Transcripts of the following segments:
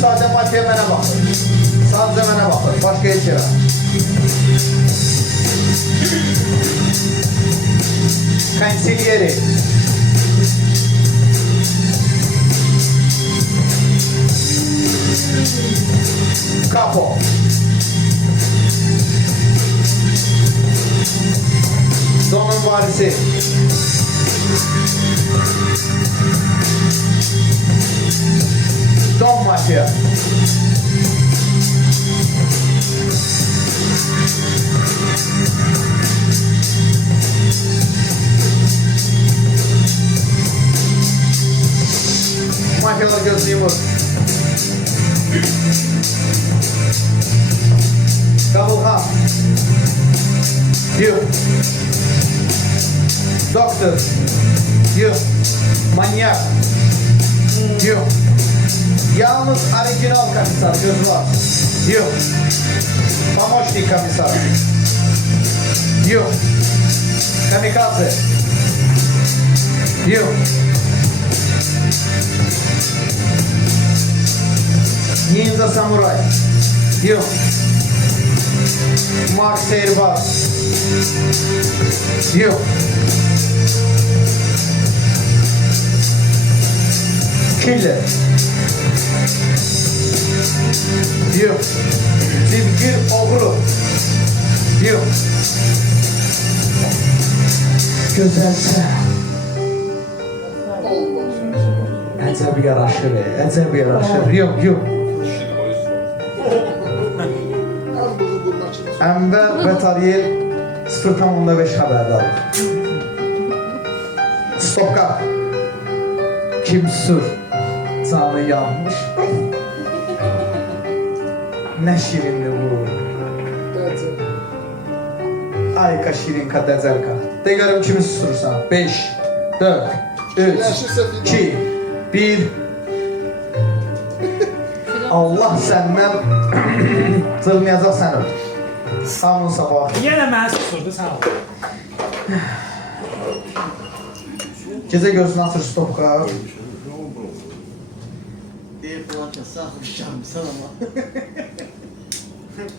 Sadece mafya mənə baxır. Sadece mənə baxır. Başqa heç yerə. Consigliere. Capo. Donun varisi. Don Mafya. Mafyalar gözü yumur. Kabulhan. Yuh. Doktor. Yuh. Manyak. Yuh. Yalnız orijinal komisar gözü var. Yuh. Помощник комиссар. Yuh. Kamikaze. Yuh. Ninja Samuray. Yuh. Max Seyrbaz. Yuh. Killer. Yuh. Zibgir Oğru. Yuh. Güzelse. Əcəb yaraşır, əcəb yaraşır. Yuh, yuh. Ənvər və Tariyel 0,5 xəbərdardır. Stopka. Kim sür? Canı yanmış. Nə şirindir bu? Ayka şirinka dəcəlka. De görüm kimi susursan. 5, 4, 3, 2, 1. Allah səndən zırmayacaq səni. Hamın sabah. Yenə mənə susurdu, sən ol. Gecə gözünü açır stopka. Deyir falan ki, saxmışamsan ama.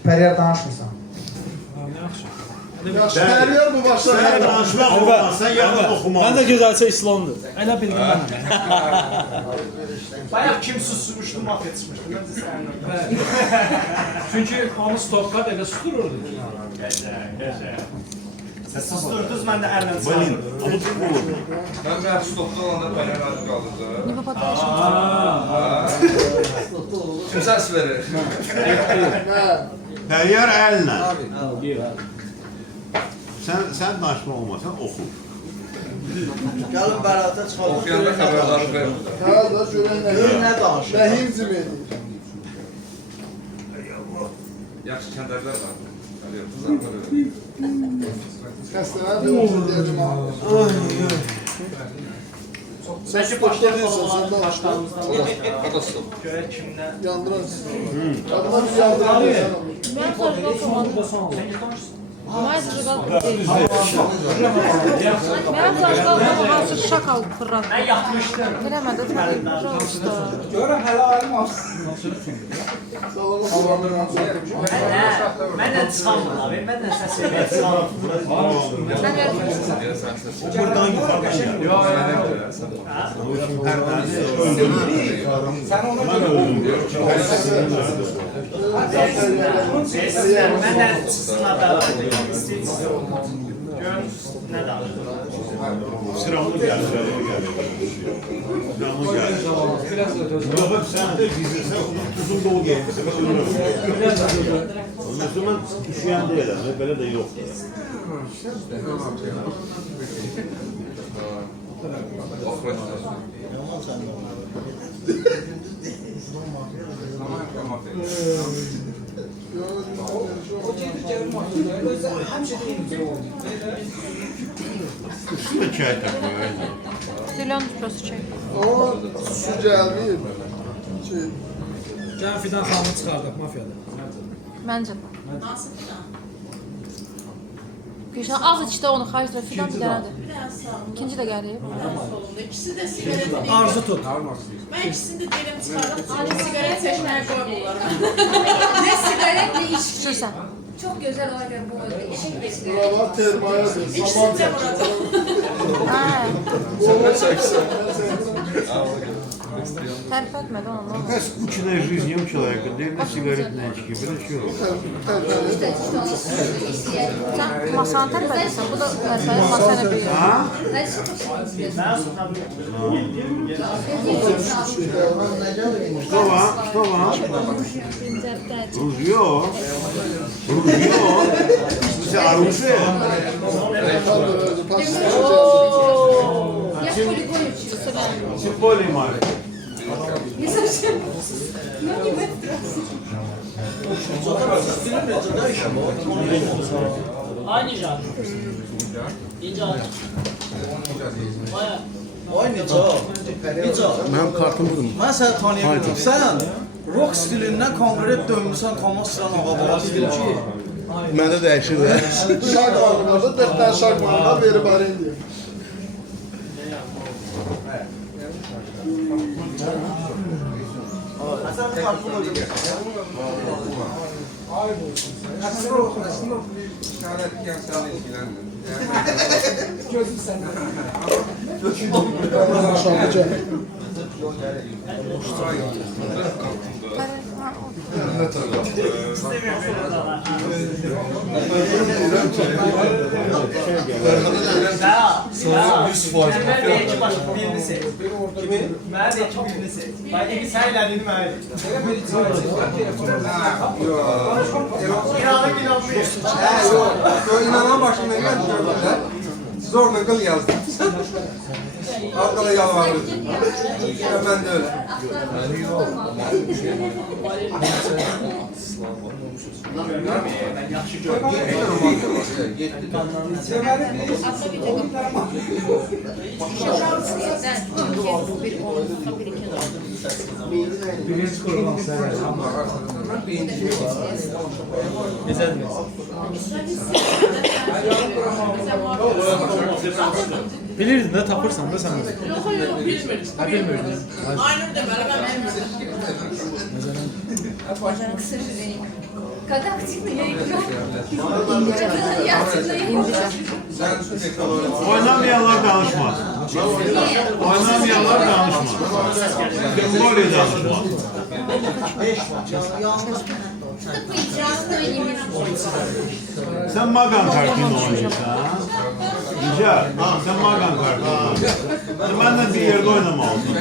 Pəriyar danışmırsan. Nə yaxşı. Yaxşı, təriyor bu başlar. Sən danışmaq olmaz, sən yaxın oxumaq. Mən də gözəlsə İslamdır. Elə bildim mən. Bayaq kim susmuşdu, mafya çıxmışdı. Məncə sənin. Çünki onu stopka belə sustururdu. Qəşəng. Siz susturdunuz, mən də əllə Блин, çıxardım. а вот bu olur. Ben biraz stopta olanda bayağı razı kaldım da. Nie popadajesz. Kim ses verir? Təyyar əllə. Sən danışmaq olmasan, oxu. Gəlin bərata çıxalım. Okuyanda haberdarlık verir. Hə, da görən Görün nə danışır. nə himcim edir. Yaxşı kəndarlar var. Hadi kızarma verir. Xəstələr də olsun deyəcəm abi. Sən Bəlkə stopda başlayalım deyirsən, sən danış. başlarımızdan O da stop. görək kimlə. Yandıran siz. Adına bir yandıran deyirsən. Miałem zажигал команду. Miałem zажигал değil. Miałem zажигал komandı. Şakal fırlattı. Mən yatmışdım. Bilemedi. Pожалуйста. Görəm hələ ayrım olsun. Sağlamı kullandırman Mən də çıxamdım abi. Mən də səs vermək çıxamdım. Ben yardım Ya sen ses. Buradan yuxarıdan gəl. Yok ben de öyle. Sen Sən ona Mən öldüm. Seslər, mən də çıxsınlar da. Görün nə danışır. Sıramı gəl, sıramı gəl. Sıramı gəl. Yox, sən də gizlirsən, uzun dolu gəlirsən, ölürəm. Ondan sonra mən üşüyən deyiləm, belə də yoxdur. Şunu çay takıyor. Zelen просто çek. Ama su gəlməyib. Şey, Gəlin Fidan xanımı çıxardıq mafiyada. Bence de. Gülşən az içdə onu xahiş edirəm. Fidan bir dənədir. İkinci də gəlir. İkisi de sigaret. Arzu tut. Ben ikisini de derim çıkardım. Aile sigaret seçmeye koymuyorlar. Ne sigaret ne içki. İçirsən. Çok güzel oluyor bu arada. İçki de sigaret. Buralar termayadır. İkisini de burada. Tərif etmədi onu. Скучная жизнь у человека, да и сигаретные очки, причем. Sən masanı tərif edirsən. Bu da məsələ masana bir. А? Что вам? Что вам? Ружье? Ружье? Это оружие? Я полигон учился. Тем более маленький. Не совсем. Ну не в этот раз. Aynı can. İnce al. Baya. Oy Neco. Neco. Mənim kartım budur. Mən səni tanıya bilmirəm. Sən rock stilindən konkret dönmüsən Thomas Sıran ağa ki. Məndə dəyişir də. Şark alınırdı, 4 dənə şark alınırdı, verib arayın deyir. Sən bir kartın ödür. Şarkı gəlir. Mən də iki başı birini seç. Kimi? Mən də iki birini seç. Bak iki sen elədin mən. İnanın inanmıyor. İnanan başından geldi. Zorla kıl yazdım. Arkada yalvardım. Ben de öyle. Birinci kurban sever. Güzel mi? Bilirdin de tapırsan da sen de. Yok yok bilmiyoruz. Ha bilmirdin. Aynur deməli ben bilmiyorum. Kadakçı mı yayınlar? Oynamayanlar danışmaz. Oynamayanlar danışmaz. Symboliye danışmaz. Sen Magan kartını oynuyorsan. Rica, sen Magan kartını oynuyorsan. Benimle bir yerde oynamalısın.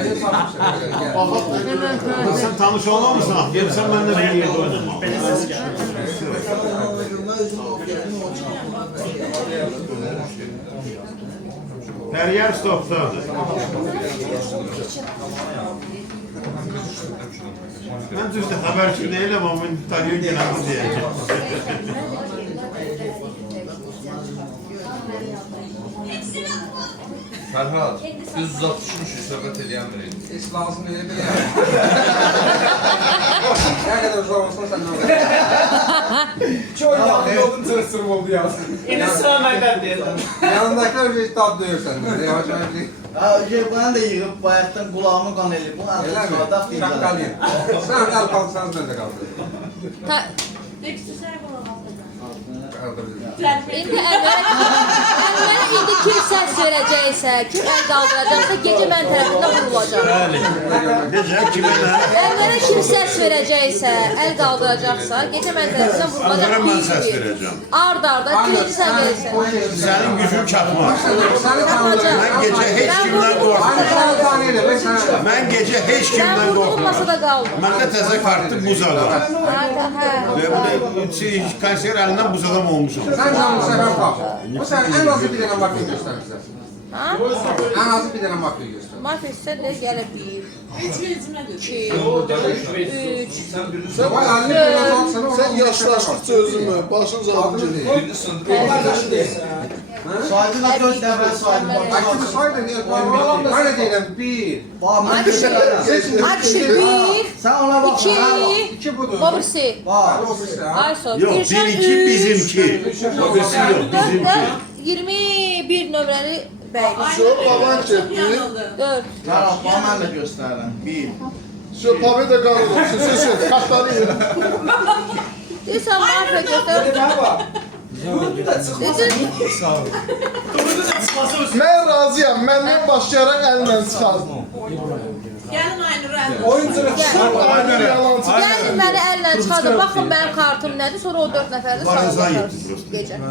Sen tanış olmamışsın. Gelip sen benimle bir yerde oynamalısın. Her yer stoptadır. Ben düzde haberci değilim ama ben tanıyorum genelde diyeceğim. Ferhat, biz uzatmışmışız söhbət eləyən biri. Heç lazım elə bir yer. Nə qədər uzaq olsun sən nə olur? Çok yakın oldun tırstırım oldu ya. Yine sıra məndən deyirəm. Yanındakiler bir dad döyür səndən. Yavaş yavaş bir. Ha, ben de yığıb bayaqdan qulağımı qan eləyib. Bu Elə antı mi? çadaq deyəcəm. Şaqqalıyım. Sən əl qalsanız mən də qaldım. İndi əvvələ indi kim səs verəcəksə, kim əl qaldıracaqsa gecə mən tərəfindən vurulacaq. Bəli. Necə, kimə nə? Əvvələ kim səs verəcəksə, əl qaldıracaqsa gecə mən tərəfindən vurulacaq. Ancaq mən səs verəcəm. Ard-arda birinci sən verirsən. Sənin gücün çatmaz. Çatacaq. Mən gecə heç kimdən qorxmam. Mən gecə heç Mən kimdən vurdum qorxmam. masada qaldım. Məndə təzə kartı buzalar. Hə. Ve bu da konser elinden buzadam olmuşum. Sən canlı səfər tapı. Bu sən ən azı bir dənə mafiya göstərirsən. Ha? Ən azı bir dənə mafiya göstərir. Mafiya istə də gələ bir. Heç vecimə 2, deyil. 3, Sen, Vay anne böyle sana sen yaşlaştıkça özünü, başın zaten Birini söndür. Saydı da 4 dəfə saydı. Akşam saydı niye? Böyle deyirəm. Bir. Bax, mən bir şey deyirəm. Akşi 1, Sən ona bax. 2, İki budur. o birisi. Bax. Ayso, Yok, Birşan bir iki 3, bizimki. O birisi yok, 4 bizimki. də 21 nömrəli bəyli. Şu baban çekti. 4. Bax, mən də göstərirəm. 1. Şu pavi de kanlı olsun. Sözün katları yiyin. Deyirsən, Marfa götür. Ne var? Dedim, Ben razıyam. Benden başlayarak elinden çıkardım. Gəlin Aynur əl. Oyuncular. Aynı yalancı. gəlin məni əllə çıxardır, baxın mənim kartım nədir, sonra o 4 nəfərdə Baransan sağ yetdi prosto. gecə. Abi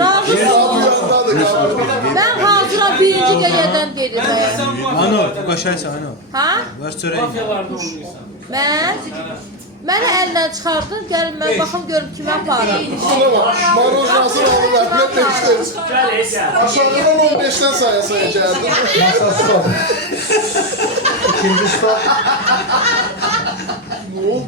Razısın. yandadır galiba. Mən hazıram birinci gecədən gedirəm. Ano, qaşaysan, ano. Ha? Ver çörəyi. Məni əllə çıxardın, gəlin mən baxım görüm kimə aparım. Şuna bak. Marojnasını aldım. Rəhmət demiştir. Aşağıdan 15'ten saya geldim. Masa stop. İkinci stop. Ne oldu?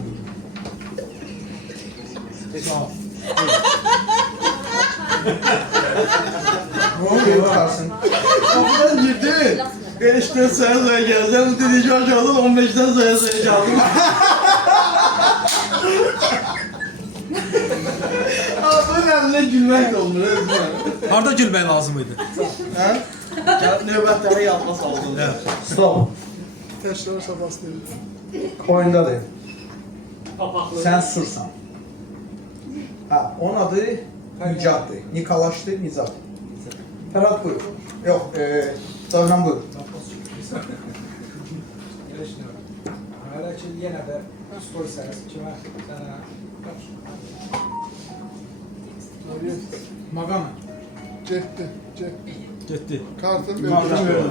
Ne oluyor bakarsın? Qapıdan girdi. 5'ten saya gələcəm. Dediki aşağıdan 15'ten saya gəldim. Bunun əlinə gülmək də olmur. Harda gülmək lazım idi? Hə? Gəlib növbətləri yadına saldım. Stop. Teşler sabastı. Oyundadır. Sen sursan. Ha, onun adı Nicat'dır. Nikalaş'tır, Nizat. Ferhat buyur. Yok, Dağhan buyur. Hala ki yenə də story səhəsi kimə? Sənə. Maqam. Cepti. Getdi. Kartın Kartın verdim.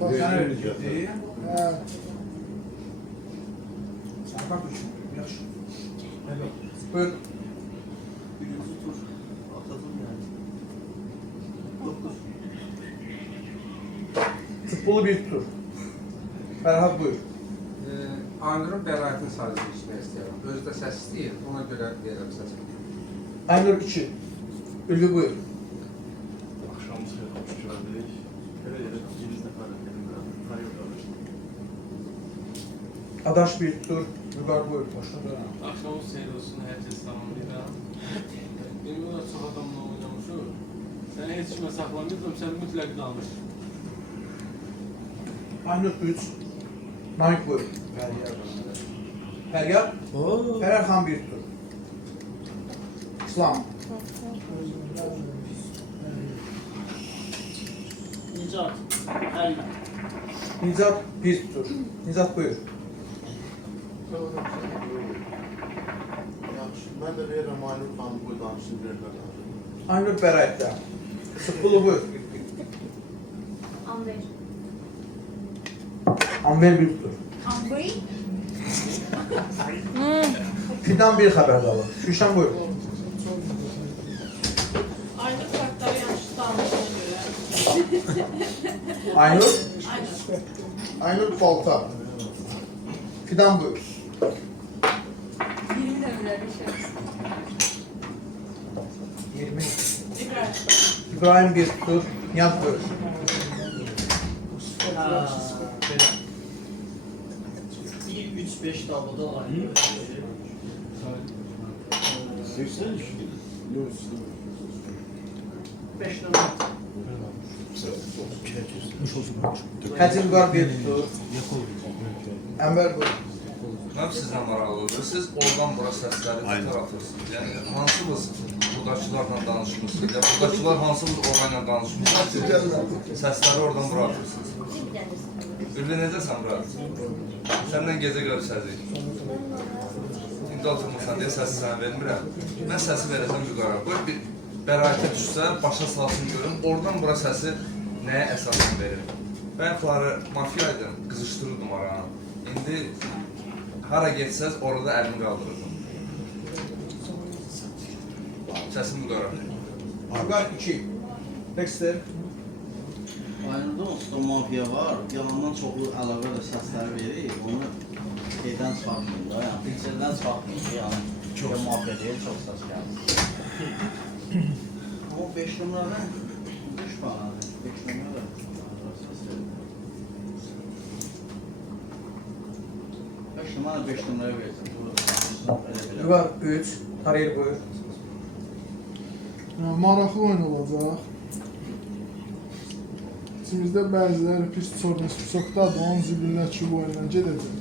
Sən öyle getdi. Ha. Sən kart üçün. Yaxşı. Buyur. Futbolu bir tur. Ferhat buyur. Aynur'un bəraətini sadəcə içmək istəyirəm. Özü də səs istəyir, ona görə deyirəm səs. Aynur 2. Ülgü buyur. Akşamımız xeyir, xoş gördük. Elə ikimiz də Adaş bir tur. Mübar buyur. Başla dönem. Akşamınız xeyir olsun, hər kəs tamamlayıram. Benim o çox adamla oynamışım. Səni heç kimə saxlamayıbım, sən mütləq qalmışsın. Aynur 3. Namik buyur. Feryal. Feryal Xan bir tur. İslam. Nicat, hər gün. Nizat bir tur. Nizat buyur. Yaxşı. Mən də verirəm Aynur xanım bu danışın bir qədər. Aynur Bəraətdə. Futbolu buyur. Anver. Anver bir tur. Anver? Fidan bir xəbər alır. Gülşən buyur. Aynur kartları yanlışlıqla almışına görə. Aynur. Aynur. Aynur Balta. Fidan buyur. 20 nömrəli şəxs. 20. İbrahim. İbrahim bir tur. Niyaz buyur. Bir 3-5 tabloda var. Sirsən işin. 5 nömrə. Həcim Qar bir tur. Ənvər buyur. Mənim sizdən maraqlıdır. Siz oradan bura səsləri Aynen. qatar atırsınız. Yəni hansınız buradakılarla danışmısınız? Ya buradakılar hansınız orayla danışmısınız? Səsləri oradan bura atırsınız. Ürlə necəsən bura? Səndən gecə görüşəcək. İndi oturmuşsan deyə səsi sənə vermirəm. Mən səsi verəcəm yuqara. Qoy bir bəraətə düşsə, başa salsın görüm. Oradan bura səsi nəyə əsasən verir? Bayaqları mafiyaydım, qızışdırırdım aranı. İndi hara getsəz, orada əlimi qaldırırdım. Səsim yuqara. Qar 2. Dexter. Aynıda olsa mafiya var, yalandan çoxlu əlavə və səslər verir, onu şeydən çıxartmayın da, yəni bilsədən çıxartmayın ki, yəni ya mafiya deyil, çox səs gəlsin. Ama 5 numaradan düş bana, 5 numara. Bana 5 numaraya versin. Vüqar 3, Tariyel buyur. Maraqlı oyun olacaq. İçimizdə bəziləri pis çoxdadır, onun zibindən çıxıb oyundan gedəcək.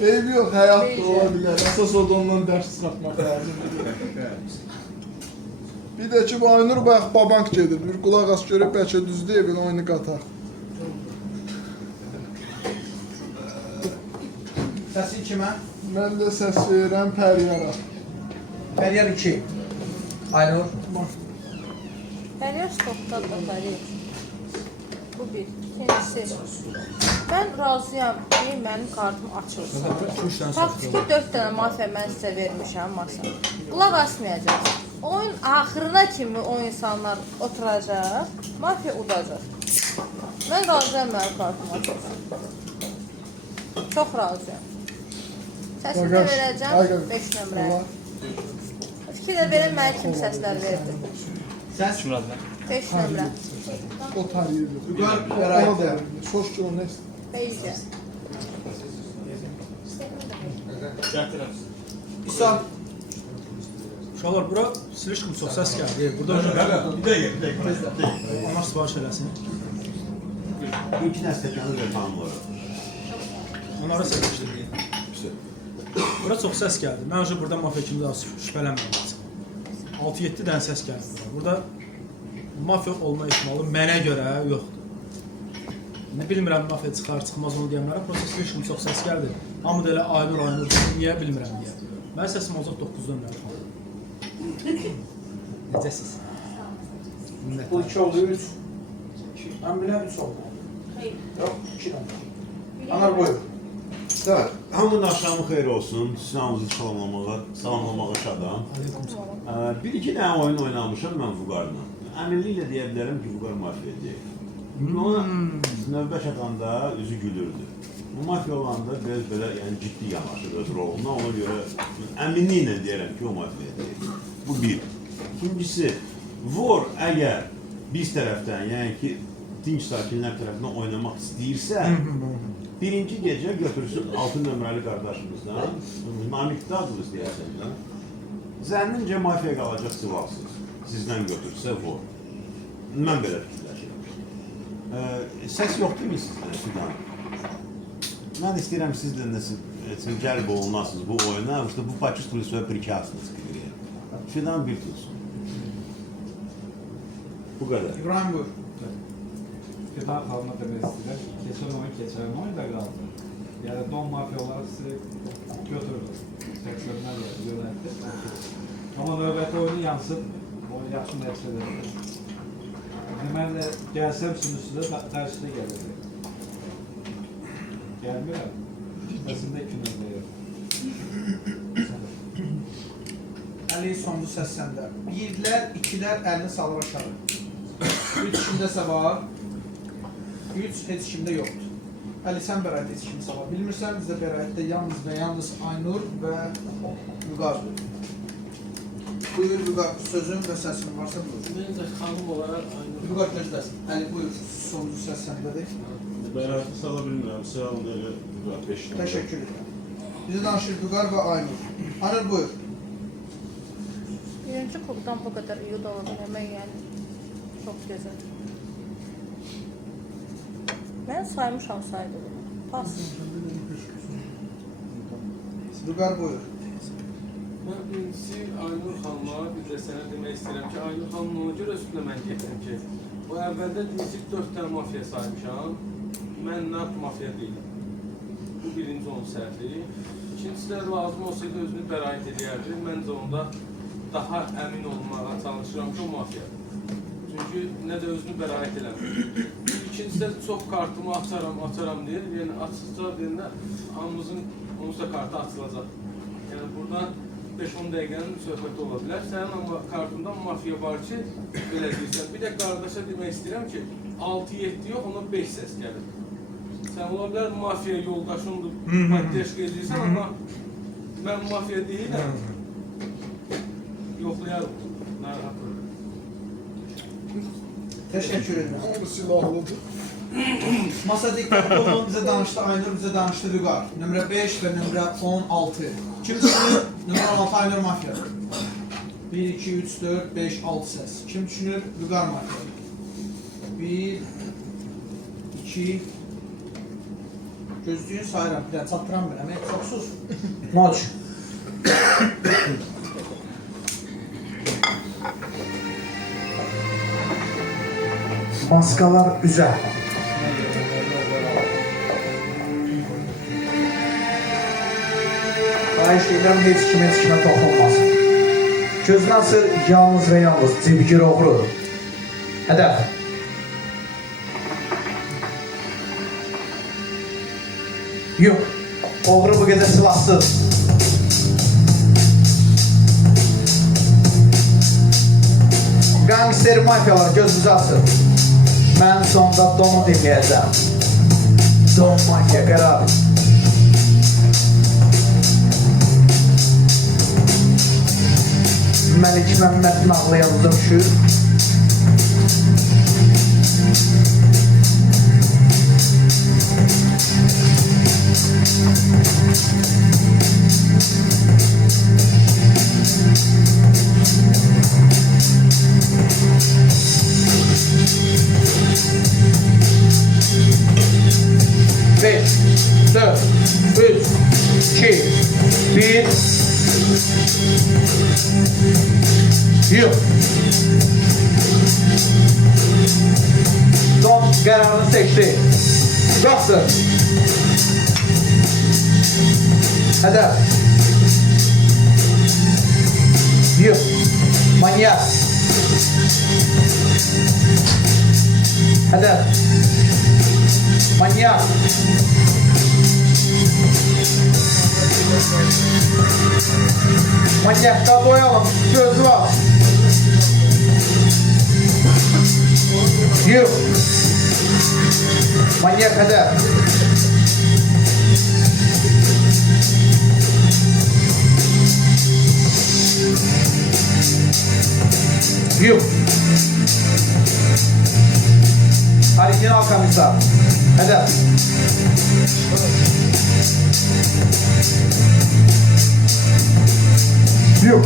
Eybi yox, həyat da ola bilər. Əsas o da ondan dərs çıxartmaq lazımdır. Bir də ki, bu Aynur bayaq babank gedir. Bir qulaq as görək, bəlkə düz deyə belə oyunu qataq. Səsin kimə? Mən də səs verirəm Pəriyara. Pəriyar 2. Aynur. Pəriyar stopdadır, Pəriyar. Bu bir. İkincisi, mən razıyam ki, mənim kartım açılsın. Faktiki 4 dənə mafiya mən sizə vermişəm masa. Qulaq asmayacaq. Oyun axırına kimi o insanlar oturacaq, mafiya udacaq. Mən razıyam mənim kartım açılsın. Çox razıyam. Səsini də verəcəm 5 nömrəyə. Fikir də verin mənə kim səslər verdi. Səs? 5 nömrə. O tarihli. Vüqar Bəraitdə. Xoş ki, o nə istəyir? Beycə. İsa. Uşaqlar, bura silişkim çox səs gəldi. Burada Bir dəqiqə. onlar sipariş eləsin. İki dənə stəkanı ver tanımlara. Onlara səsləşdim. Bura çox səs gəldi. Mən önce burada mafiya kimi daha şübhələnmirəm. 6-7 dənə səs gəldi. Burada mafiya olma ihtimalı mənə görə yoxdur. Bilmirəm mafiya çıxar, çıxmaz onu deyəmlərə. Prosesli işim çox səs gəldi. Hamı da elə Aynur, niyə bilmirəm deyə. Mən səsim olacaq 9-dan mənim. Necəsiz? Bu 2 oldu, 3. Mən biləm 3 oldu. Yox, 2 oldu. Anar buyur. Evet, hamının axşamı xeyir olsun. Sinanımızı salamlamağa şadam. Bir-iki dənə oyun oynamışam mən Vüqarla. Əminliklə deyə bilərəm ki, Vüqar mafiya deyil. Ona növbə çatanda üzü gülürdü. Bu mafiya olanda biraz belə yəni, ciddi yanaşır öz roluna. Ona görə əminliklə deyərəm ki, o mafiya deyil. Bu bir. İkincisi, Vor əgər biz tərəfdən, yəni ki, dinç sakinlər tərəfindən oynamaq istəyirsə, birinci gecə götürsün 6 nömrəli qardaşımızdan, Namik Douglas deyərsən də, zənnincə mafiya qalacaq silahsız, sizdən götürsə Vor. Mən belə fikirləşirəm. Səs yoxdur mu sizdən, Fidan? Mən istəyirəm siz də cəlb olunasınız bu oyuna, bu почувствовали свое причастность к игре. Fidan bir tutsun. Bu qədər. İbrahim buyur. Fidan xanıma demək istəyirəm. Keçən oyun da qaldı. Yəni don mafiya olaraq sizi götürdü. 80-lər yönəltdi. Amma növbəti oyunu yansın. O yaxşı nəticədə. Mənlə gəlsəm sizin üstündə dərsilə gələcək. Gəlmirəm. Əslində 2 nömrə yox. Əli sonuncu səs səndə. 1-lər, 2-lər əlini salır aşağı. 3 kimdəsə var. 3 heç kimdə yoxdur. Əli sən bəraət heç kimsə var. Bilmirsən bizdə bəraətdə yalnız və yalnız Aynur və Vüqar. Buyur Vüqar, sözün və səsin varsa buyur. Mən də xanım olaraq Aynur. Vüqar gözləsin. Əli buyur, sonuncu səs səndədir. Bəraəti sala bilmirəm, sağ olun elə Vüqar 5 nömrə. Təşəkkür edirəm. Bizi danışır Vüqar və Aynur. Aynur buyur. Birinci klubdan bu qədər iyi ola bilmək, yəni çox gözəl. Mən saymışam saydım. Pas. Vüqar buyur. Mən birincisi Aynur xanıma bir də sənə demək istəyirəm ki, Aynur xanımla ona görə üstünə mən getirəm ki, o əvvəldə deyəcək 4 dənə mafiya saymışam, mən mafiya deyiləm. Bu birinci onun səhvi. İkincisi də lazım olsaydı özünü bəraət edərdi. Məncə onda daha əmin olmağa çalışıram ki, o mafiyadır. Çünki nə də özünü bəraət eləmir. İkincisi də çox kartımı açaram deyir. Yəni açılsa deyəndə hamımızın onsuz da kartı açılacaq. Yəni buradan 5-10 dəqiqənin söhbəti ola bilər. Sənin amma kartında mafiya var ki, belə deyirsən. Bir də qardaşa demək istəyirəm ki, 6-7 yox, ona 5 səs gəlir. Sən ola bilər mafiya yoldaşındır, poddeşq edirsən, amma mən mafiya deyiləm. Yoxlayarım, narahat olur. Təşəkkür edirəm. Hamı silahlıdır. Masa diktatoru bizə danışdı, Aynur bizə danışdı Vüqar. Nömrə 5 və nömrə 16. Kim düşünür? Nömrə 16 Aynur Mafya. 1, 2, 3, 4, 5, 6 səs. Kim düşünür? Vüqar Mafya. 1, 2, gözlüyün sayıram, bir də çatdıram biləm, çoxsuz. Maç. Maskalar üzə. Xahiş edirəm, heç kimə toxunmasın. Gözünü açır, yalnız və yalnız cibgir oğru. Hədəf. Yox, oğru bu qədər silahsız. Gangster mafiyalar gözünüzü açır. Mən sonunda Donu dinləyəcəm. Don Mafya qərar. Məlik Məmməd nağlı yazılır şür. Beş, dört, üç, iki, bir. Yok. Son kararını seçti. Yoktur. Hedef. Yok. Manyak. Hedef. Manyak. Manyakta boyalım. Gözü var. Yok. Manyak hedef. Yok. Orijinal komisar. Hedef. Yok.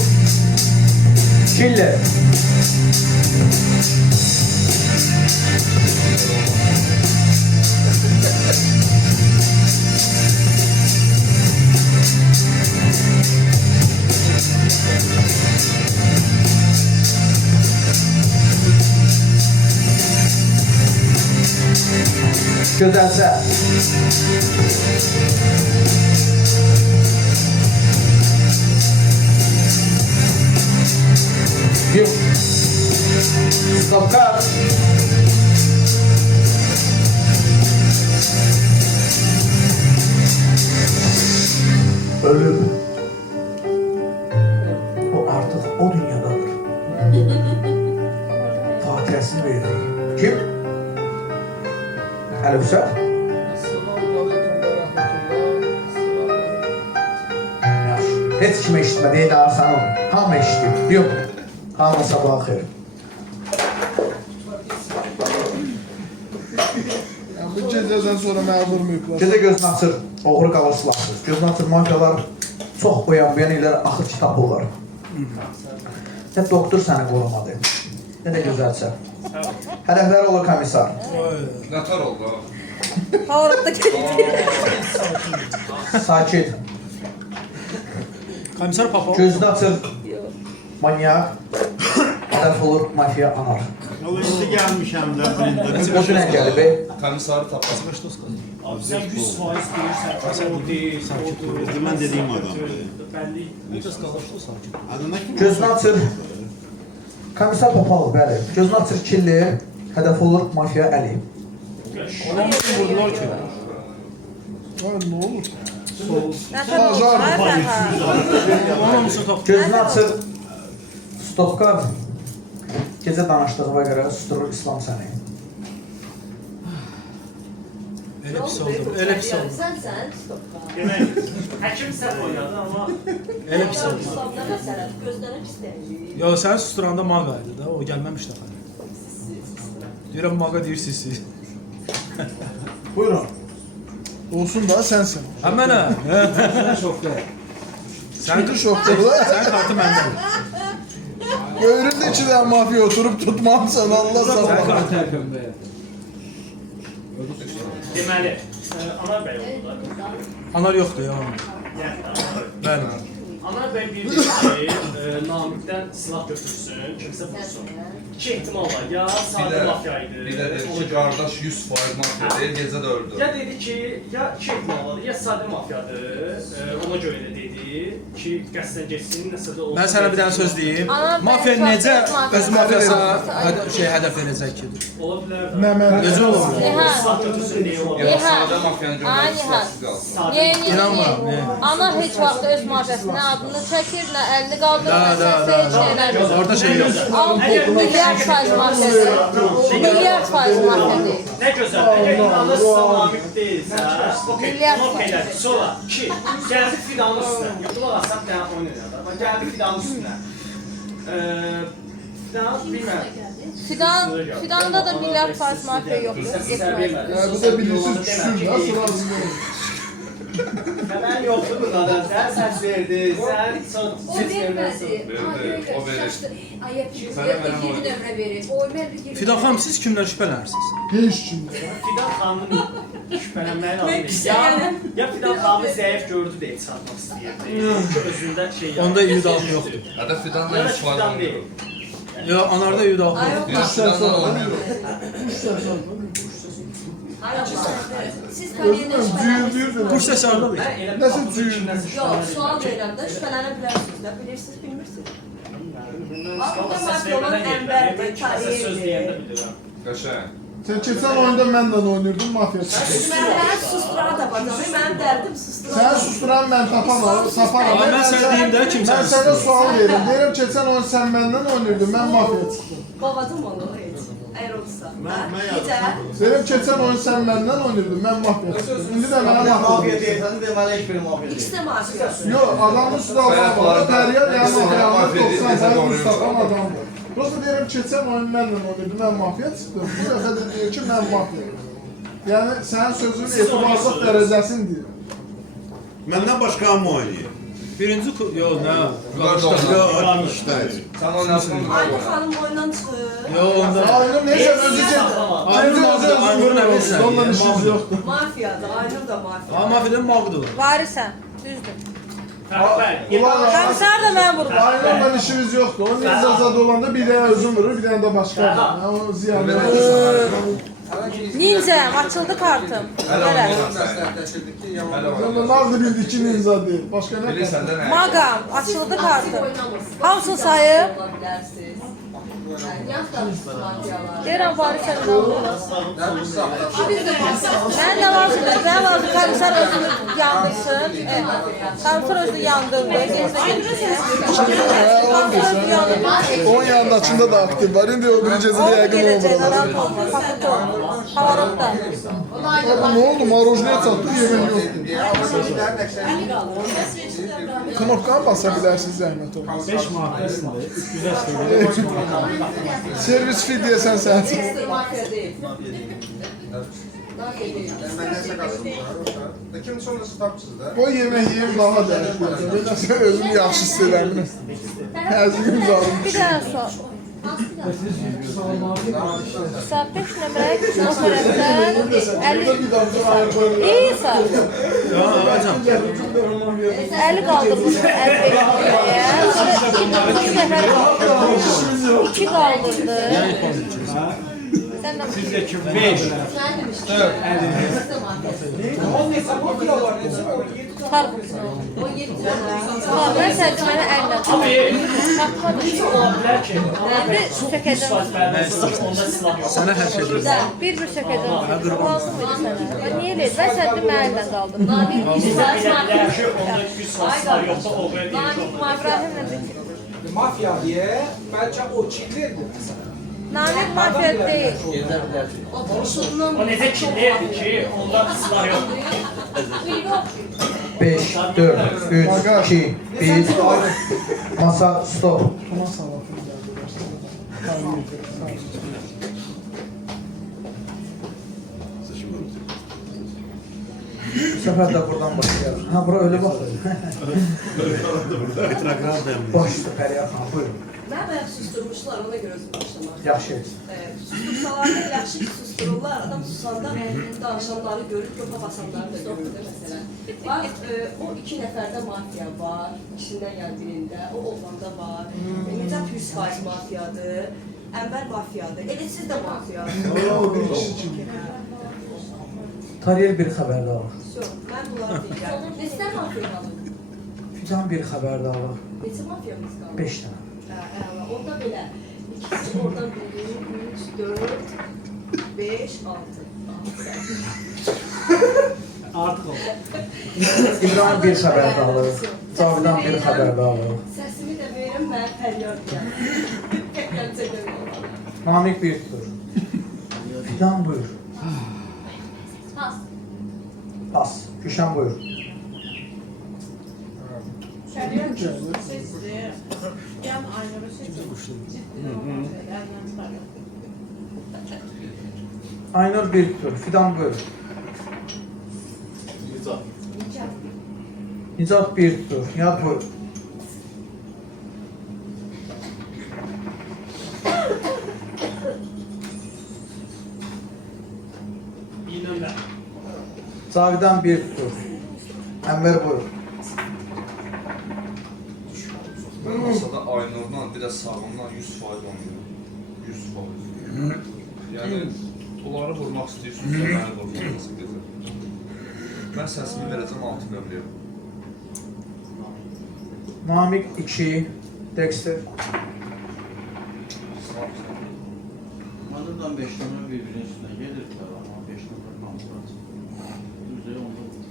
Killer. Gözəlsə. Yok. Stopkar. Ölüm. O artık o dünyadadır. Fatihasını verir. Kim? Əlifşah. Heç kim eşitmədi, eyni Arsan onu. Hamı eşitdi. Yox. Hamı sabah xeyr. Bu gecədən sonra məni vurmayıblar. Gecə gözünü açır, oğru qalır silahsız. Gözünü açır, mafiyalar çox boyan illər axır ki tapırlar. Nə doktor səni qorumadı. Nə də gözəlsə. Hədəfləri olur komissar. Nətər oldu? Havraqda gedir. Sakit. Komisar Popov. Gözünü açır, manyak. Hədəf olur, mafiya anar. Indi gəlmişəm də birində. O dünən gəlib, Komissarı tapasın. Abi sən 100% deyirsən, sən o deyil, sakit. Mən dediyim adamdır. Adına kim? Gözünü açır. Komissar Popov, bəli. Gözünü açır, killi. Hədəf olur, mafiya Əli. Ona mı vurdular ki? Ay, nə olur? Nəsə oldu? Olmamışsa top. Gözünü açır. Stopka gecə danışdığına görə susturur İslam səni. Elə pis oldu. Elə pis oldu. Sən stopqa. Demək, həkim səhv oynadı, amma Elə pis oldu. Stopqa məsələn gözlərə pis deyil. Yo, səni susturanda maqa idi da, o gəlməmiş də xələ. Deyirəm maqa deyir siz. Buyurun. Olsun da sensin. Hə mənə. Sıkıntı şoktur. Sənin kartı məndədir. Öğründü içinden mafya oturup tutmamsan Allah Sənin sana. kartı deməli, Anar bəy oldu da. Anar yoxdur ya. Bəli. Anar bəy bir deyir ki, Namiqdən silah götürsün, kimsə vursun. İki ehtimal var, ya sadə mafya idi. Bir də dedi ki, qardaş 100% mafya deyil, gecə də öldü. Ya dedi ki, ya iki ehtimal var, ya sadə mafyadır, ona görə də dedi ki, qəsdən geçsin, nəsə də olsun. Mən sənə bir dənə söz deyim. Ana, Mafiya mən necə çox öz mafiyasına hədəf verəcək ki? Ola bilər də. Ne men. Necə olur? Silah götürsün deyə ola bilər. Ya sadə mafiyanı Ay, görmək silahsız qalsın. İnanmıram, ne? Ana heç vaxt öz mafiyasına adını çəkir, nə əlini qaldırır, nə heç şeylər. Orada şey yox. Milyard faiz mafiyası. Milyard faiz mafiyası. Nə gözəl, əgər inanırsa Namiq deyilsə, okey, Milyard onu okey elədik. Sonra, iki, gəldi Fidanın üstünə. Yoxdurlar asaq bir dənə oyun oynadı. Amma gəldi Fidanın üstünə. Fidan, bilməm. Fidan'da da milyard faiz mafiya yoxdur. Getməz. Ya bu da bilirsiniz küsür. Nasıl lazım? Hemen yoxdur bunlardan. Sən səs verdi, sən O ses vermədi. verməsin. O verir. Ayət ikinci nömrə verir. O verdi. Fidan xanım, siz kimdən şübhələnirsiniz? Hiç şimdi. Fidan xanımın şübhələnməyi lazımdır. Ya Fidan xanımı zəif gördü deyə çıxartmaq istəyirdi. Özündə şey yaptı. Onda ümid altı yoxdur. Hədə Fidanla Ya da 100% Fidan deyil. oynayır. Yo, Anarda ümid altı yoxdur. Bir Fidanla oynayır. Siz Özünden cüyür Kuş səsi harda bir? Mən elə Nasıl baxdım, cüyür? kimdən Yox, sual verirəm də şübhələnə bilərsiniz də. Bilirsiniz, bilmirsiniz. Valla səs vermədən yerlər. Mən kimsə söz deyəndə bilirəm. Qəşəng. Sen geçen oyunda benden oynuyordun mafya. Mən susturana da bacamayım, mənim dərdim susturana. Sen susturan ben tapan sapan. Ama ben sana diyeyim de kim Ben sen sana susturan? sual veririm. Derim geçen oyun sen benden oynuyordun. Ben mafya çıktım. Qovadım onu heç. Əgər olsa. Necə? Derim geçen oyun sen benden oynuyordun. Ben mafya çıktım. Şimdi de bana Mafya mafya. deyirsən, deməli heç biri mafya deyil. İkisi də mafya. Yok adamın üstü adamı. Derya yani Mafya mafya değil, 90 tane doğru. Mustafa adamdı. Prosta derim geçen oyun benden oynuyordun. Ben mafya çıktım. Bu defa da diyor ki ben mafya. Yani sen sözün etibarlıq dərəcəsini deyir. Məndən başqa hamı oynayır. Birinci yo, nə? Yo, işlər. Sən oynasın. Aynur xanım oyundan çıxır. Yo, onda. Aynur necə özü Aynurun əvəzinə. Ondan işimiz yoxdur. Mafiyadır, Aynur da mafiya. Amma mafiyadan mağdudur. Varisən, düzdür. Ulan Komissar da mən vururum. Aynurla işimiz yoxdur. Onun izazad olanda bir dənə özün vurur, bir dənə də başqa adam. O ziyanlı. Ninzəm, açıldı kartım. Hələ Gələ. Məsləhətləşirdik ki, yaman. Onda nazlı bildi ki ninza deyil. Başqa nə? Bilirsən də nə? Maqam, açıldı kartım. Oynamırsınız. Hamısını sayıb. Ola bilərsiniz. Yan tanışsınız mafiyalar. Deyirəm Varisən nə olur? Mən də lazım, mən lazım. Komissar özünü yandırsın. Komissar özünü yandırdı. Komissar özünü yandırdı. Onun yanındakında da aktif var. İndi o bir gecədə Orada yəqin gələcək, olmur. rahat olma. Fakut olma. Havarotda. Abi nə oldu? Marojniyə çatdı, yemək yox. Knopkanı basa bilərsiniz zəhmət olmaz. 5 mafiyasında 305 TL. Servis fee deyəsən sən. Ekstra mafiya deyil. Məndən səqasın var. Kim sonrası tapsız da. O yemək yeyim daha dəyərli. Belə sən özünü yaxşı hiss eləmirəm. Təzyiqim zalım. Bir dənə sor. Saat 5 nömrəyə kısa tərəfdən 50. İyiysən. Ya, hocam. 50 qaldırmışsın 55 nömrəyə. Sonra 2 nəfər 2 qaldırdı. Sən Mənlə Sizdə kim? 5. Sen demiştin. Nasıl da mafyası? Ama neyse mafya var. Neyse o 7 Fark. O 7 tane. Mən sənə mənə əllə. Tapmadım. Nədir çəkəcəm? Sənə hər şey deyir. Bir çəkəcəm. Lazım idi sənə. Ben niyə elə? Ben səndə mənə əllə qaldım. Nadir İbrahim mafyası. İbrahimlə bitir. mafya diye bence o kirlerdi mesela. Namik mafya deyil. O konuşulduğundan O necə kirliydi ki, onda silah yox. 5, 4, 3, 2, 1, masa stop. Buna salatını geldi. Bu sefer de buradan başlayalım. Ha bura öyle bak. Baş üstə Fəriyə xanım, buyurun. Mən bayaq susturmuşlar, ona görə başlamaq. Yaxşı. Sustursalar da yaxşı ki sustururlar. Adam susanda danışanları görüb yoxa basanları da görür məsələn. Bax, o 2 nəfərdə mafiya var, ikisindən yəni birində, o oğlanda var. Necat 100% mafiyadır, Ənvər mafiyadır, elə siz də mafiyadır. Tariyel bir xəbər daha var. Mən bunları deyirəm. Neçə mafiya qalır? Fidan bir xəbər daha var. Neçə mafiyamız qalır? 5 dənə. Onda belə, ikisi oradan 1, 3, 4, 5, 6. Artıq oldu. İbrahim bir xəbər daha var. Cavidan bir xəbər daha var. Səsimi də verim, mən fəryad gəldim. Təkrar çəkəm olarım. Namik bir tutur. Fidan buyur. Pas. Pas. Gülşen buyur. Şəriət seçdi. Yan Aynur'u seçdi. Aynur bir tutur. Fidan buyur. Nicat bir tutur. Nihat buyur. Cavidan bir tutur. Enver buyur. Ben masada Aynur'dan bir de sağımdan 100% oynuyorum. 100%. Yani onları vurmak istiyorsunuz, beni vurmalısınız bize. Ben sesimi vereceğim 6 nömrəyə. Namik 2. Dexter. Madırdan 5 numara birbirinin üstüne gelir tabi ama 5 numara kontrol. Düzey onda olur.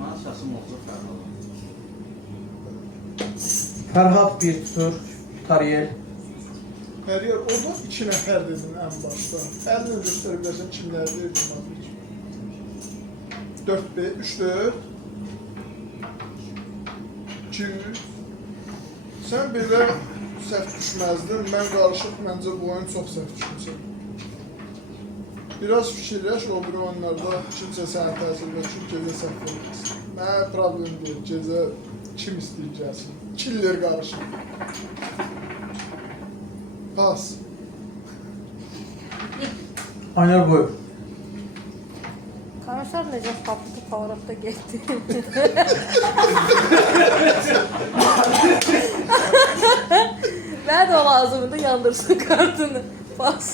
Ben sesim olsa Ferhat. Ferhat bir tutur. Tariyel. Fəriyə, orada 2 nəfər dedin ən başda. Əlini göstərə bilərsən kimlər verdin? 4, 3, 4. 2, 3. Sən belə səhv düşməzdin. Mən qarışıq, məncə bu oyun çox səhv düşmüsən. Biraz fikirləş, o bir oyunlarda kimsə sənə təsir və kim gecə səhv olmasın. Mənə problem deyil, gecə kim istəyir gəlsin. Killer qarışıq. Pas. Aynur buyur. Komisar necə papıtı pavraqda getdi. Mənə də o lazımdı, yandırsın kartını. Bas.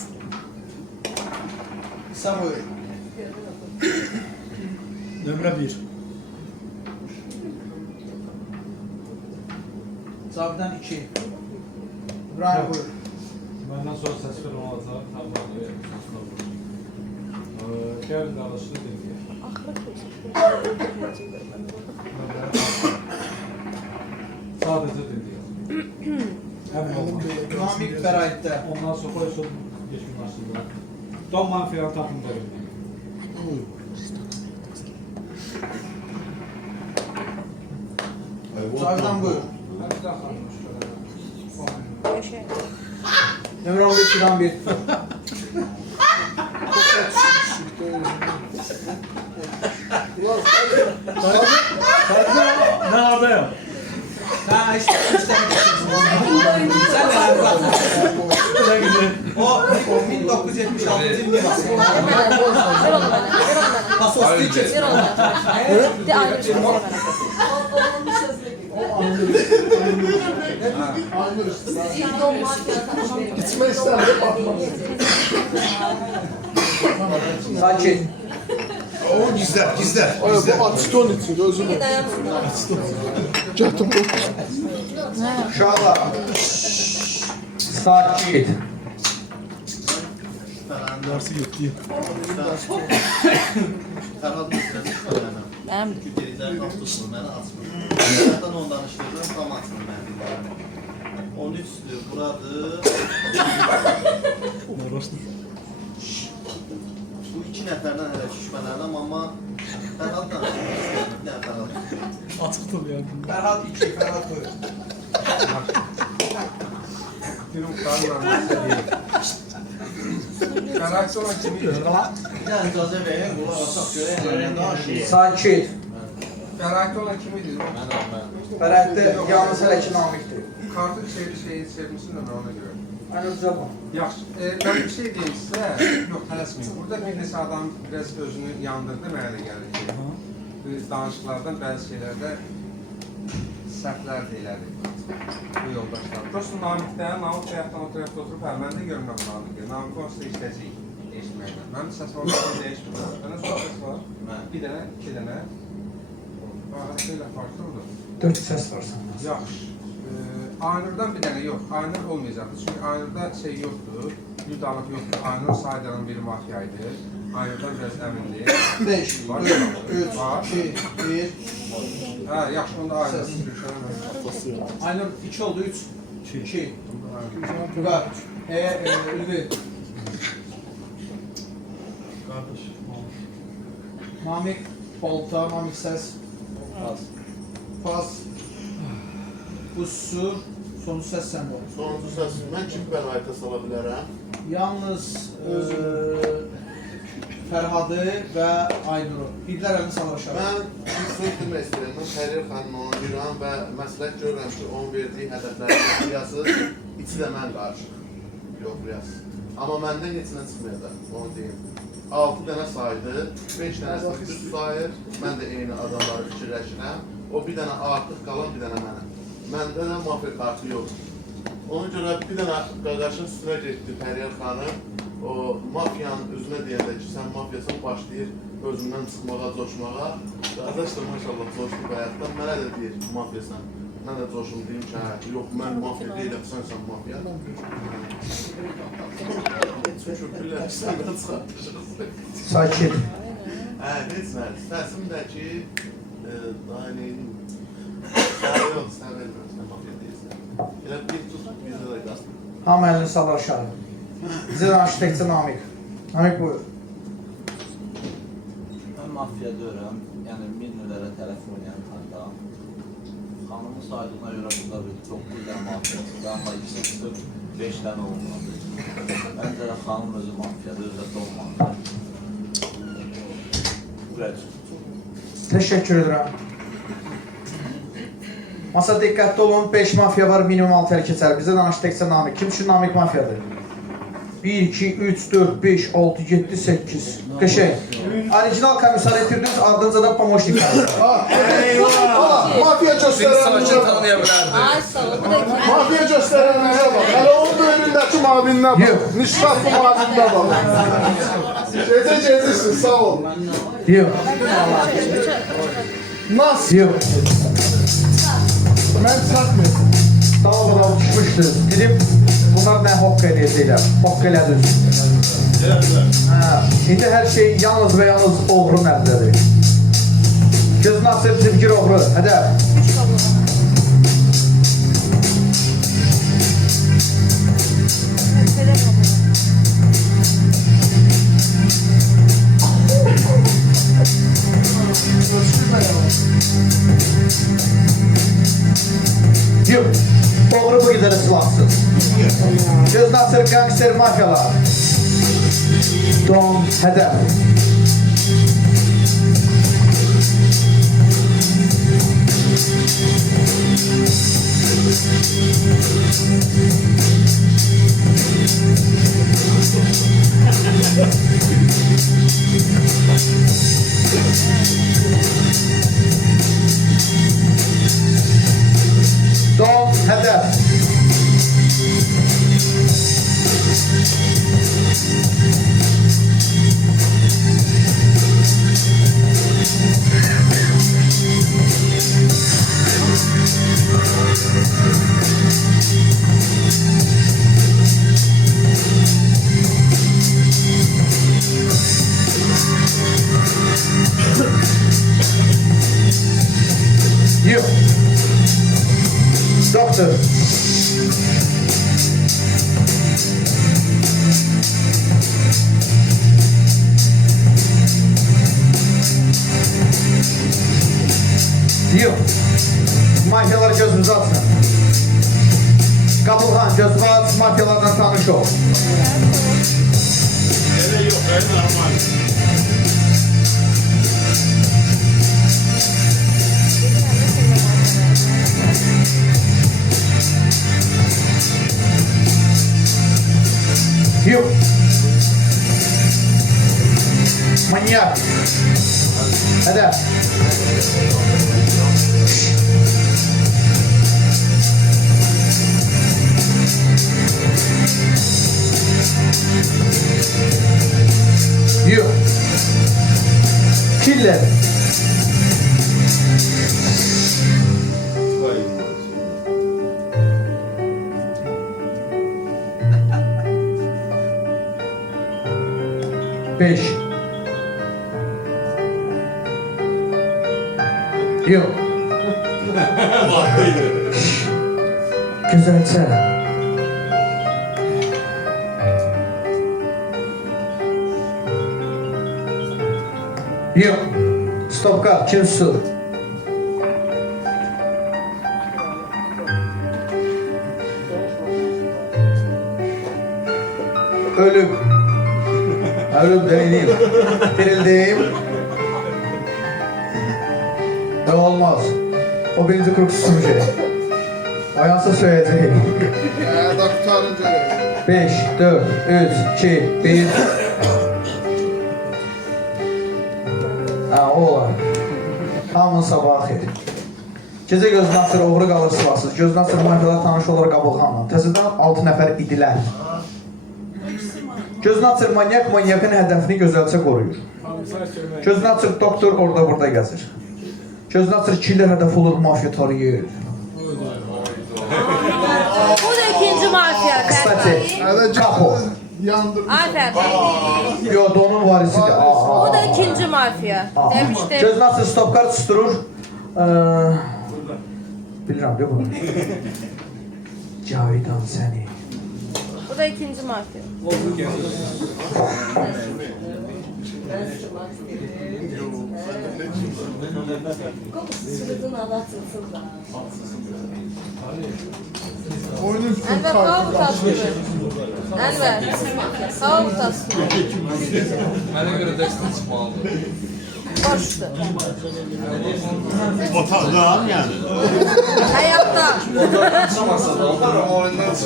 Sen buyur. Nömrə 1. Cavidan 2. İbrahim buyur. Məndən sonra səs verin olacaq, tamamdır. Gəlin qardaşlı deyil. Sadəcə deyil. Həmin olmaz. Namik Fərayitdə. Ondan sonra qoy son geçmiş başlıqlar. Don Manfiyan tapımda verin. Cavidan buyur. Yaşa. Nömrə 11 Fidan bir tutur. Ben oradayım. Ha işte sen de bırak. O 1976 yılında Ver onu mənə. Pasos teacher. Ver onu mənə. De Aynur sözü mənə. Onun sözünü O Aynur. Aynur üstüne. Bir don mafyası. İçme istemiyor, bakmam. Sakit. O gizler. Ay, bu atsiton içir, özür Bir dilerim. dayansın. Götüm bu. Uşaqlar. Sakit. Dersi getdi. Fərhad istəmiş mənə. Mənim Gerizlər tapdısın, mənə açmır. Fərhaddan ondan danışdırdım, tam açmır mənə. 13'dür, buradır. Bu iki nəfərdən hələ şüşbələnəm, amma Fərhad danışmır. Nə Fərhad? Açıqdır yəni. Fərhad 2, Fərhad buyur. Bir muhtarla istediğim. Karakter olan kimi? Bir dənə icazə verin, qulaq asaq görək, nə danışır. Sakit. Karakter olan kimiydi? Fərəhdə yalnız hələ ki namikdir. Kartı şeyi sevmişsin de ben ona göre. Aynur cavab. Yaxşı. Ben bir şey diyeyim size. Yok tələsməyin. Burada bir neçə adam biraz özünü yandırdı mənə də gəlir ki. Danışıqlardan bəzi şeylərdə səhvlər deyilədi. Bu yoldaşlar. Prosto Namikdən, Namik bayaqdan o tərəfdə oturub, hə, mən də görürəm Namik'i. Namik onsuz da istəcəyik eşitməklə. Mənim səsim orada dəyişmir. Mənə çox səs var. Bir dənə, iki dənə. Arası ilə farklıdır. 4 səs var səndə. Yaxşı. Aynurdan bir dənə yox. Aynur olmayacaqdır. Çünki Aynurda şey yoxdur. Yudanlıq yoxdur. Aynur saydalan bir mafyaydı. Aynurdan biraz əmindir. 5, 3, 2, 1. Hə, yaxşı, onda Aynur. Aynur 2 oldu, 3, 2. Vüqar. Ülvi. Namik, Balta, Namik səs. Pas. Qusur, sonuncu səs səndə olur. Sonuncu səs, mən kim bəlaita sala bilərəm? Yalnız Fərhadı və Aynuru. Birlər əlini salır aşağı. Mən bir söz demək istəyirəm. Mən Xərir xanımı oynayıram və məsləhət görürəm ki, onun verdiyi hədəflərin yoxlayası içi də mən qarışıq yoxlayası. Amma məndən heç nə çıxmayacaq, onu deyim. 6 dənə saydı, 5 dənəsi düz sayır, mən də eyni adamları fikirləşirəm. O bir dənə artıq qalan bir dənə mənəm. Məndə də mafya kartı yoxdur. Ona görə bir dənə qaqaşın üstünə getdi Pəriyar xanım. O mafyanın üzünə deyəndə ki, sən mafyasan başlayır özündən çıxmağa, coşmağa. Qardaş da maşallah coşdu bayaqdan. Mənə də deyir mafyasan. Mən də coşum deyim ki, hə, yox, mən mafya deyiləm, sən mafya. Çünki bilirsən, sən də çıxartmışsın. Sakit. Hə, heç nə. Səsim də ki, daha neyim? Yox, sən vermirsən, mafya deyilsən. Elə bir tut, bizdə də qaz. Hamı əlini salır aşağı. Bizə danış təkcə Namik. Namik buyur. Mən mafya deyirəm, yəni minlərə tərəf oynayan xandan. Xanımın saydığına görə burada bir 9 dənə mafyasıdır, amma ikisi çıxıb 5 dənə olmadı. Məncə də xanım özü mafyadır, özü də olmadı. Buraya Təşəkkür edirəm. Masa diqqətli olun, 5 mafya var, minimum 6 əl keçər. Bizə danış təkcə Namik. Kim üçün Namik mafyadır? 1, 2, 3, 4, 5, 6, 7, 8. Qəşəng. Orijinal komissar etirdiniz, ardınca da pomoşnik komissar. Mafya göstərənimizə bak. Ay sağ ol. Bu da ki. Mafya göstərənimizə bak. Hələ onun böyründəki mavinlə bak. Nişratlı mavinlə bak. Gecə-gecəsin, sağ ol. Yox. Nasıl? Yox. Mən çatmıyorum. Dalğadan düşmüşdür. Dedim, bunlar nə haqq edəcəklər? Haqq elədiniz. İndi hər şey yalnız və yalnız oğrun əlindədir. Gözün açıb zimgir oğru. Hədəf. Yox, oğru bu qədər silahsız. Gözün açır gangster mafyalar. Don, hədəf. Don, hədəf. Yox. Doktor. Yox. Mafyalar gözünüzü açın. Qabılğan gözünü aç, mafyalarla tanış ol. Öyle yok, öyle normal. Yox. Manyak. Hadi. Yox. Killer. Beş. Yox. Gözəlcə. Yox. Stop qal, kim susur? Ölüm. Ölüm deneyim. Dirildim. Olmaz. O birinci kuruk susmuş. Ayansa söyleyeceğim. Doktorun göre. 5, 4, 3, 2, 1. Ha, o olar. Hamının sabahı xeyir. Gecə gözünü açır, uğru qalır silahsız. Gözünü açır, mafyalar tanış olaraq qabılğanla. Təzədən 6 nəfər idilər. Gözünü açır, manyakın hədəfini gözəlcə qoruyur. Gözünü açır, doktor orada burada gəzir. Gözünü açır, killer hədəf olur, mafya tarıyır. Bu da ikinci mafya. Kısaca, kapo. Yandırmış. Aferin. Yo, onun varisidir. Bu da ikinci mafya. Demiştim. Gözünü açır, stop kart susturur. Bilirəm, de bunu. Cavidan səni. Bu da ikinci mafya. Sırtın anlatırsın da. Oyunun bütün Ənvər, qal bu tasviri. Ənvər, qal bu tasviri. Mənə görə dəstə çıxmalıdır. Boşdur. Otaqdan yani. Həyatda.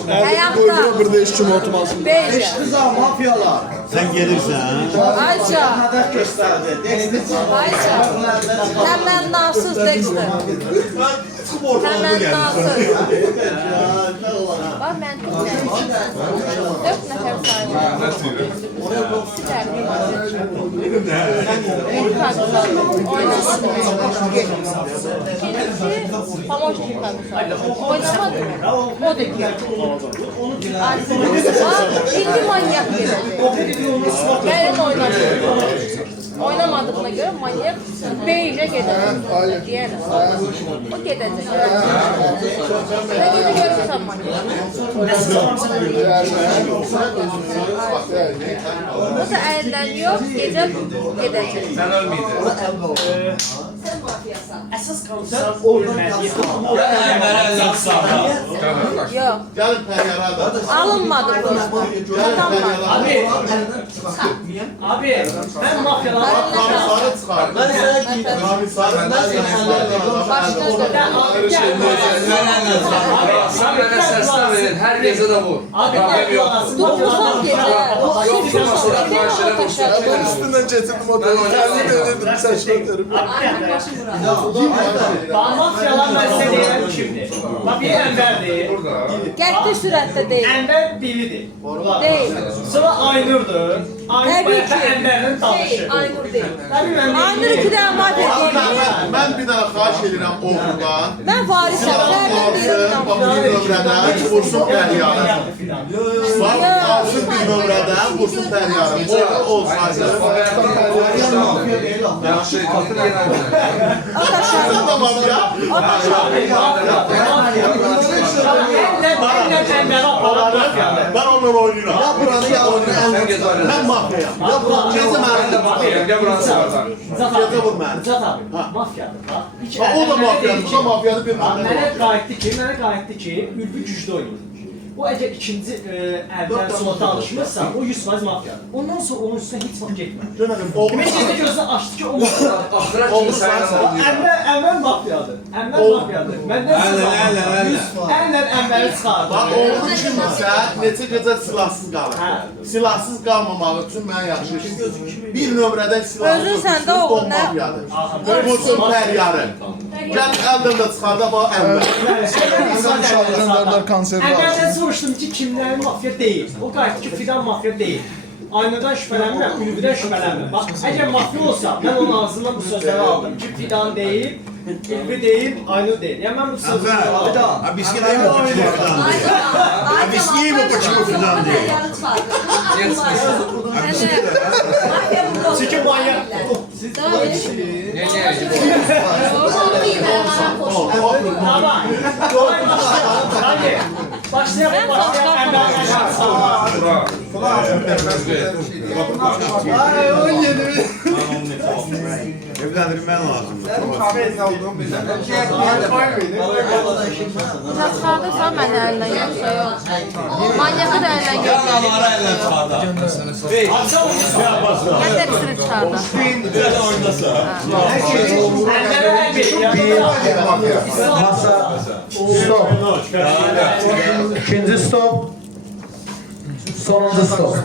Həyatda. Burada heç kim oturmasın. Beyce. Mafyalar. Sen gelirsen. Ayça. Hədəf göstərdi. Ayça. Səndən dansız Dexter. Səndən dansız. Bax, mən tutmayayım. 4 nəfər sayılır. Oynasın. İkincisi, Pamoşnik komiser. Oynamadı mı? O da girdi. Şimdi manyak gelecek. Gelin oynasın. Oynamadığına göre manyak Beyce gelecek. Diyelim. O gelecek. Ne gibi görürsen manyak. Bu da elleniyor, gece gelecek. Sən ölməydin. Sen mafyasan. Əsas komisar ölmədi. Yok. Gelin Peryara'da. Alınmadı bu. Abi, abi, ben mafyalar Sarı çıkar. Ben sana giydim. Abi sarı. ben abi gel. Sən mənə səslə verin, hər gecə də bu. Abi gel yolasın. Dokuzun gece. Yox, durmasın, karşıya boşlar. Üstünden getirdim o da. Kendini öyle dedim sen şartlarım. Abi gel. Ben mafyalar ben size diyeyim. kimdir? Bax, biri Ənvərdir. Qəti sürətdə deyil. Ənvər biridir. Deyil. Sonra Aynurdur. Aynur Təbii bayaqda ki. Ənvərlə danışır. Aynur deyil. Təbii mən Aynur 2 dənə mafiya deyil. Mən bir dənə xahiş edirəm oğlundan. Mən Farisəm. Sərdən deyirəm. Bax, bir nömrədən vursun Pəryarı. Bax, alsın bir nömrədən vursun Pəryarı. Orada olsaydı. Yaxşı, xatır yenə Sən də mafya. Ənvərə aparan mafiyadır. Ben onunla oynayıram. Ya buranı ya oynayıram. Ben mafyayam. Ya buranı gezi mənim. Ya buranı çıxardan. Gezi vur mənim. Nicat abi, mafiyadır da. Hiç Ha, o da Ənvər mənə mafyadır, dedi bu da mafyadır, bir Ha, mənə Mənə mafya. qayıtdı ki, Ülbü güclü oynayır. O əgər ikinci əldən sonra danışmırsa, o 100% mafiyadır. Ondan sonra onun üstünə heç vaxt getmir. Oğlum Demək ki, gözünü açdı ki, o mafiyadır. Axıra kimi sayın Ənvər mafiyadır. Ənvər mafiyadır. Məndən Ənvər Ənvəri çıxardı. Bax, oğlum kimsə neçə gecə silahsız qalır. Silahsız qalmamağı üçün mən yaxşı bir nömrədən silahsız Özün səndə oğlum, nə? mafyadır. Vursun Pəryarı. Gəl əldən də çıxarda bax Ənvər. İnsan uşağı göndərdilər konservə. Ənvərdən soruşdum ki, kimlərin mafiya deyil. O qayıtdı ki, filan mafiya deyil. Aynadan şübhələnmirəm, Ülvidən şübhələnmirəm. Bax, əgər mafiya olsa, mən onun ağzından bu sözləri aldım ki, filan deyil, Ülvi deyil, Aynur deyil. Yəni mən bu sözləri aldım. Объясняем, почему Фидан Объясним, почему Фидан Çünki manyak. Tamam. Hadi. Başlayalım. Evlendirmen lazım. Çıxardırsan məni əlindən yoxsa yox. Manyakı da əlindən yox. Gətir ikisini çıxardı. Masa stop. İkinci stop. Sonuncu stop.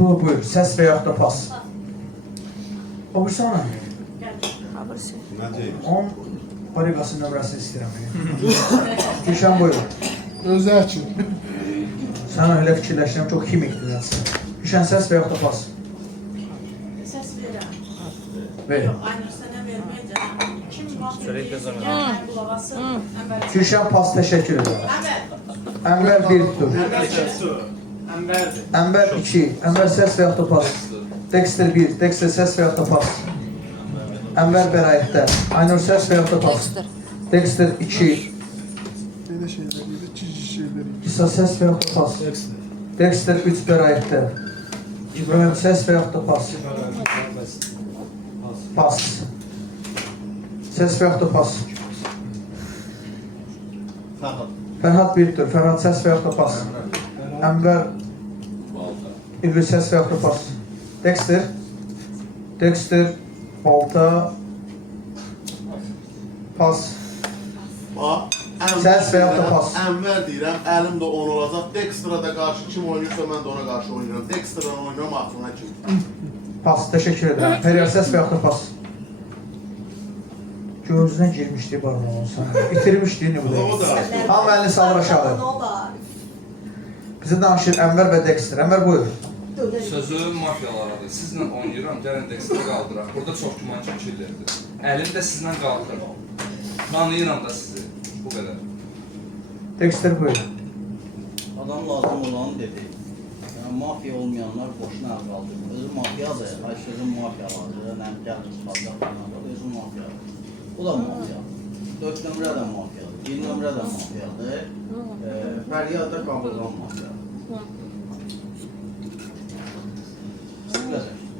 Buyur, səs və yaxud da pas. O bir sana. Onun parikasının nömrəsini istəyirəm. Gülşən buyur. Özü həkim. Sən elə fikirləşirəm, çox kimikdir nəsə. Gülşən səs və yaxud da pas. Səs verirəm. Ver. Yox, Aynur sənə verməyəcəm. Kim vaxt qulaq asın, Ənvər. Gülşən pas təşəkkür edirəm. Ənvər 1 tutur. Ənvərdir. Ənvər 2. Ənvər səs və yaxud da pas. Dexter 1. Dexter səs və yaxud da pas. Ənvər bəraətdə. Aynur səs və yaxud da pas. Dexter 2. Belə şeylər idi, cici şeylər idi. İsa səs və yaxud da pas. Dexter 3 bəraətdə. İbrahim səs və yaxud da pas. Pas. Səs və yaxud da pas. Fərhad 1-dir. Fərhad səs və yaxud da pas. Ənvər İlvi səs və yaxud da pas. Dexter. Dexter. Balta. Pas. Səs və yaxud da pas. Ənvər deyirəm, əlim də on olacaq. Dexter'a da qarşı kim oynayırsa mən də ona qarşı oynayıram. Dexter'la oynayıram, axırına kim. Pas. Təşəkkür edirəm. Periyer səs və yaxud da pas. Gözünə girmişdi barmaq olsan. Bitirmişdi ne bu da. Hamı əlini salır aşağı. Bize danışır Ənvər və Dexter. Ənvər buyur. Sözü mafiyalarıdır. Sizlə oynayıram, gəlin Dexter'i qaldıraq. Burada çox güman çəkilirdir. Əlim də sizlə qaldırır. Tanıyıram da sizi. Bu qədər. Dexter buyur. Adam lazım olanı dedi. Yəni, mafiya olmayanlar boşuna əl qaldırmır. Özü mafiyadır. Ay sözün mafiyalardır. Nəm gəlir çıxacaq falan. Özü mafiyadır. Bu da mafiyadır. 4 nömrə də mafiyadır. 1 nömrə də mafiyadır. Fəryad da Qabızan mafiyadır.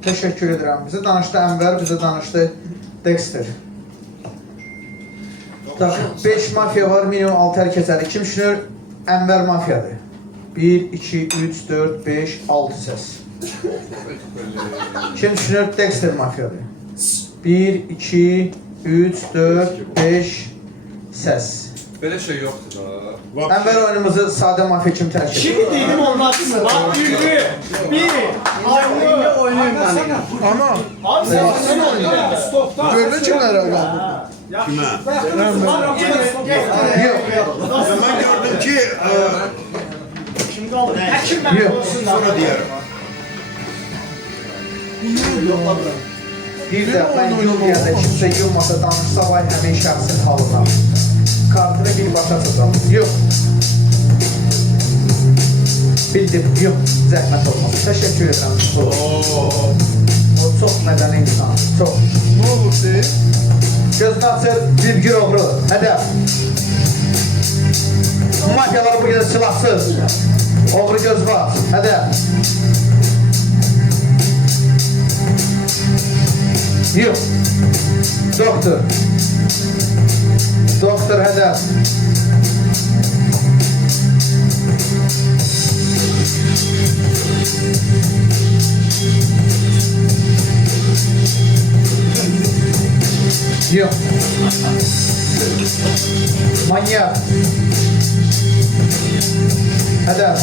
Təşəkkür edirəm. Bizə danışdı Ənvər, bizə danışdı Dexter. 5 mafiya var, minimum 6 əl keçəli. Kim düşünür? Ənvər mafiyadır. 1, 2, 3, 4, 5, 6 səs. Kim düşünür? Dexter mafiyadır. 1, 2, 3, 4, 5 səs. Belə şey yoxdur da. Ənvər oyunumuzu sadə mafiya kimi tərk edir. Kimi dedim olmaz. Bak Ülvi. Bir. Aynur. Oynayın ben. Ana. Abi sen oynuyorsun. Gördün kimlərə qaldı? Kimə? Ben gördüm ki Kim kaldı? Həkim ben olsun da. sonra diyelim. Bir də mən yollayanda kimsə yılmasa danışsa vay həmin şəxsin halına. Kartını birbaşa açacağım. Yox. Bildim, yox. Zəhmət olmaz. Təşəkkür edirəm. O çox mədəni insan. Çox. Nə olur deyil? Gözünü açır, bir oğru. Hədəf. Mafiyalar bu gecə silahsız. Oğru göz var. Hədəf. Yox. Doktor. Doktor hədəf. Yox. Manyak. Hədəf.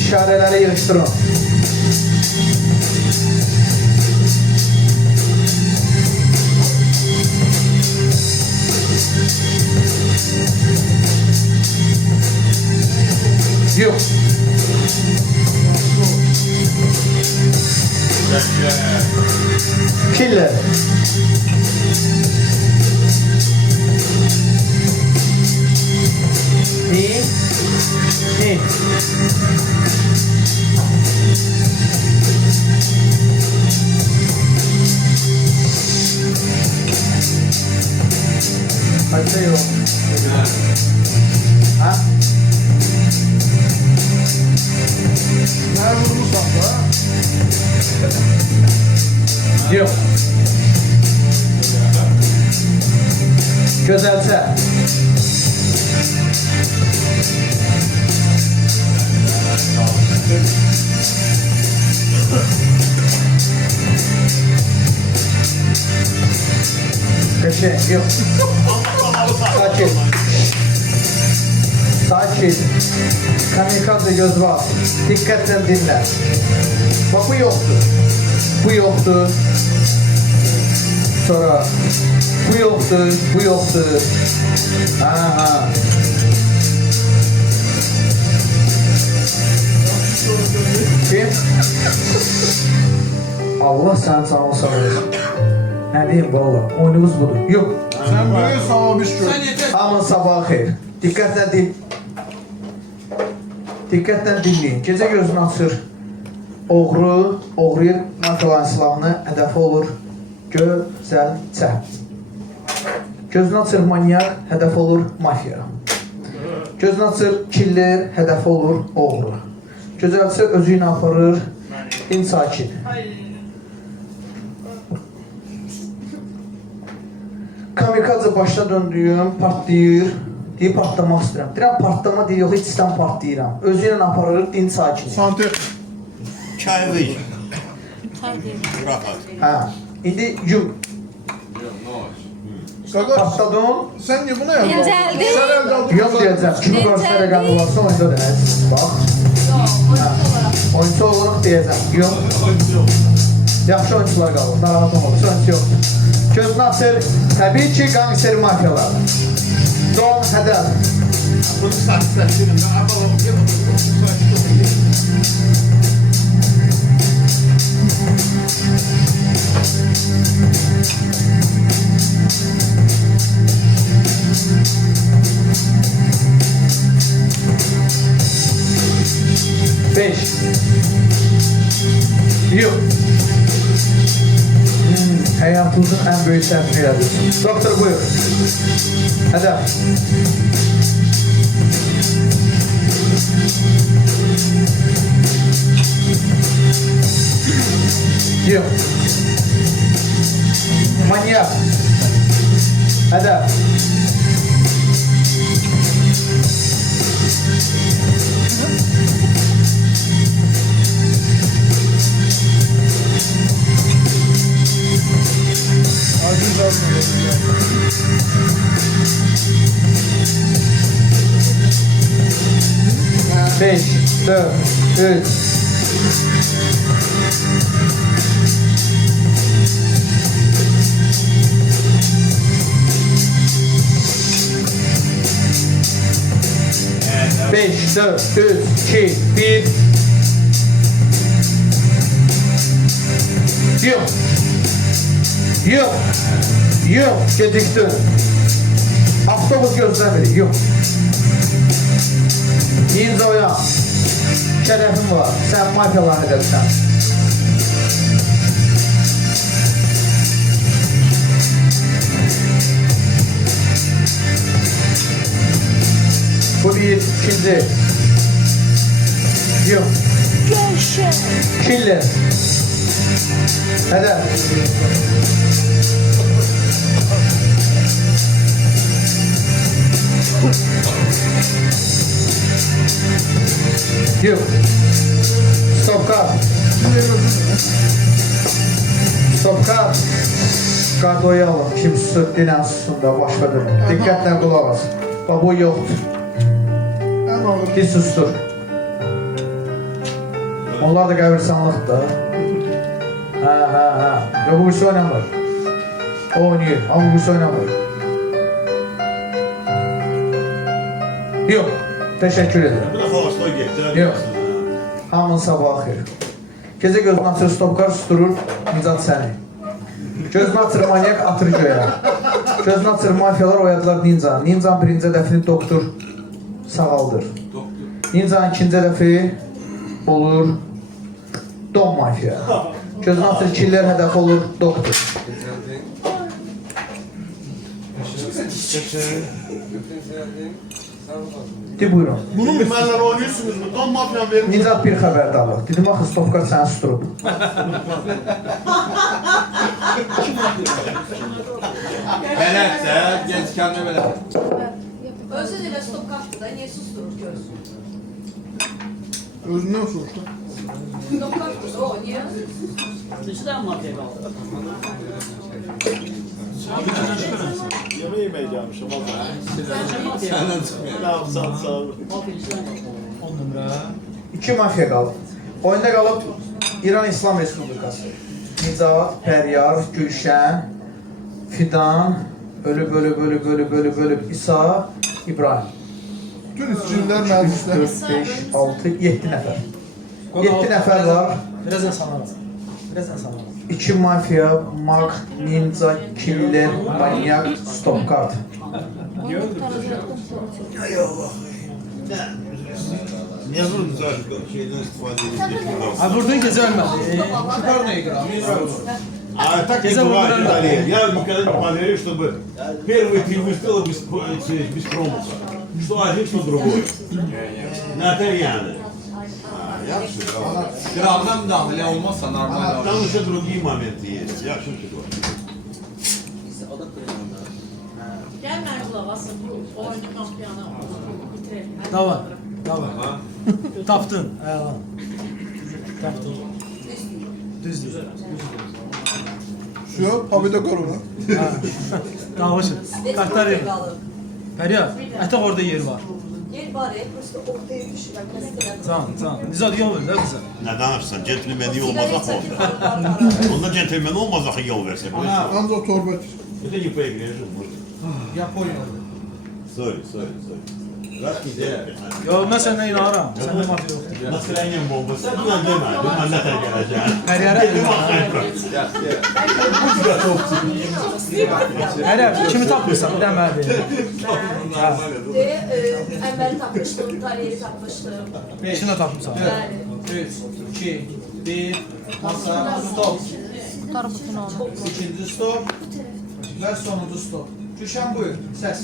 İşarələri yığışdırın. Yox. Killer. İyi. İyi. Hadi yok. Ha? Mən vurmuşam da. Yok. Gözəlcə. Qəşəng, yox. Sakin. Sakin. Kamikaze göz var. Diqqətlə dinlə. Bax, bu yoxdur. Bu yoxdur. Sonra bu yoxdur, bu yoxdur. Ha. Kim? Allah sənin canını sağ olsun. Nə deyim valla, oyunumuz budur. Yox. Sən böyük savab iş gör. Aman sabahı xeyr. Diqqətlə Diqqətlə dinləyin. Gecə gözünü açır. Oğruyu mafiyaların silahını hədəfi olur. Gözəlcə. Gözünü açır manyak, hədəf olur mafiya. Gözünü açır killer, hədəf olur oğru. Gözəlcə özü ilə aparır sakin. Kamikaze başına döndüyüm, partlayır. Deyib partlamaq istəyirəm. Deyirəm partlama deyil, yox, heç istəm partlayıram. Özü ilə aparır sakin. Santec. Çayvı. Rahat. Ha. İndi yum. Partladın. Sən niyə buna yazdın? Dincəldi. Sən əldə aldın. Yox deyəcəm. Kimi qarşı rəqəmi varsa oyunda dənəz. Bax. Oyuncu olaraq deyəcəm. Yox. Yaxşı oyuncular qalır. Narahat olmalı. Oyuncu yoxdur. Gözünü açır. Təbii ki, qangster mafiyalar. Son hədəf. Bunu satsın. Beş. Yox. Həyatınızın ən böyük səhvini elədirsiniz. Doktor, buyur. Hədəf. Yox. Manyak. Hədəf. Beş. 4, 3. Beş, 4, 3, 2, 1. Yok. Yok. Yok. Geciktin. Avtobus gözləmir. Yok. Ninja oyan. Şərəfin var. Sən mafiyalarını edirsən. Bu bir, ikinci. Yok. Killer. Hədəf. Yok. Stop kart. Stop kart. Kardoyu alın. Kim susur, dinən sussun da başqa dönün. Diqqətlə qulaq as. Bu yoxdur. Bir sustur. Onlar da qəbirstanlıqdır. Hə. Yox, bu birisi oynamır. O oynayır, amma bu birisi oynamır. Yox, təşəkkür edirəm. Bu da xalastoy getdi. Yox. Hamının sabahı xeyir. Gecə gözünü açır, stopkar susturur, Nicat səni. Gözünü açır, manyak atır göyə. Gözünü açır, mafiyalar oyadılar Nincanı. Nincanın birinci hədəfini doktor sağaldır. Nincanın ikinci hədəfi olur Don Mafya. Gözünü açır, killer hədəfi olur doktor. De buyurun. Bunu mənlər oynuyorsunuz mu? Don Mafyan verir. Nicat bir xəbərdarlıq. Dedim, axı stopkar səni susturub. Beləsə, genç kəndə belə. Özü də stop kaçtı da niye susturur görsün? Özündən soruşdu. Stop kaçtı o niye? Neçədən mafiya qaldı? Yemeğe yemeğe gelmişim valla. Səndən çıxmıyor. Sağ ol. 10 nömrə. 2 mafiya qalıb. Oyunda qalıb İran İslam Respublikası. Nicat, Pəryar, Gülşən, Fidan, ölüb İsa, İbrahim. Bütün içkinlər məclislər. 4, 5, 6, 7 nəfər. 7 nəfər var. Biraz insanlar. Biraz insanlar. 2 mafiya, mag, ninja, killer, manyak, stop kart. Niye vurdun zaten? Şeyden istifade edildi. Ha buradan gece ölmedi. Şükür ne игра? А так не бывает, Виталий. Я никогда не поверю, чтобы первые 3 выстрела без промаха. Что один, что другой. На Тарьяна. Qırağına müdaxilə olmazsa normal. Там еще другие моменты есть. Я что говорю. Gəl mən qulaq asın. Oyunu mafiyanı bitirelim. Davay. Tapdın. Əla. Tapdın. Düzdür. Şu, Habidə Qorova. Dağışın. Kartlar yerin. Fəryar, ətək orada yer var. Yer var ya, prosto ortaya düşürəm. Can. Nizad yol ver də bizə. Ne danışsan? Centilmeni olmaz axı. Onda centilmeni olmaz axı yol verse. Ancaq o torba. Это не по игре же, может. Yaponya'da. Sorry. Раз неделя. Yo, mən səndən inanıram. Səndə mafiya yoxdur. Настроение бомба. Sen buna deme. Ben ne terk edeceğim. Fəryara Fəryar, kimi tapmırsan? Bir də mənə verin. Əvvəli tapmışdım, tarihini tapmışdım. İkini də tapmırsan. 3, 2, 1, masa, stop. İkinci stop ve sonuncu stop. Gülşen buyur, ses.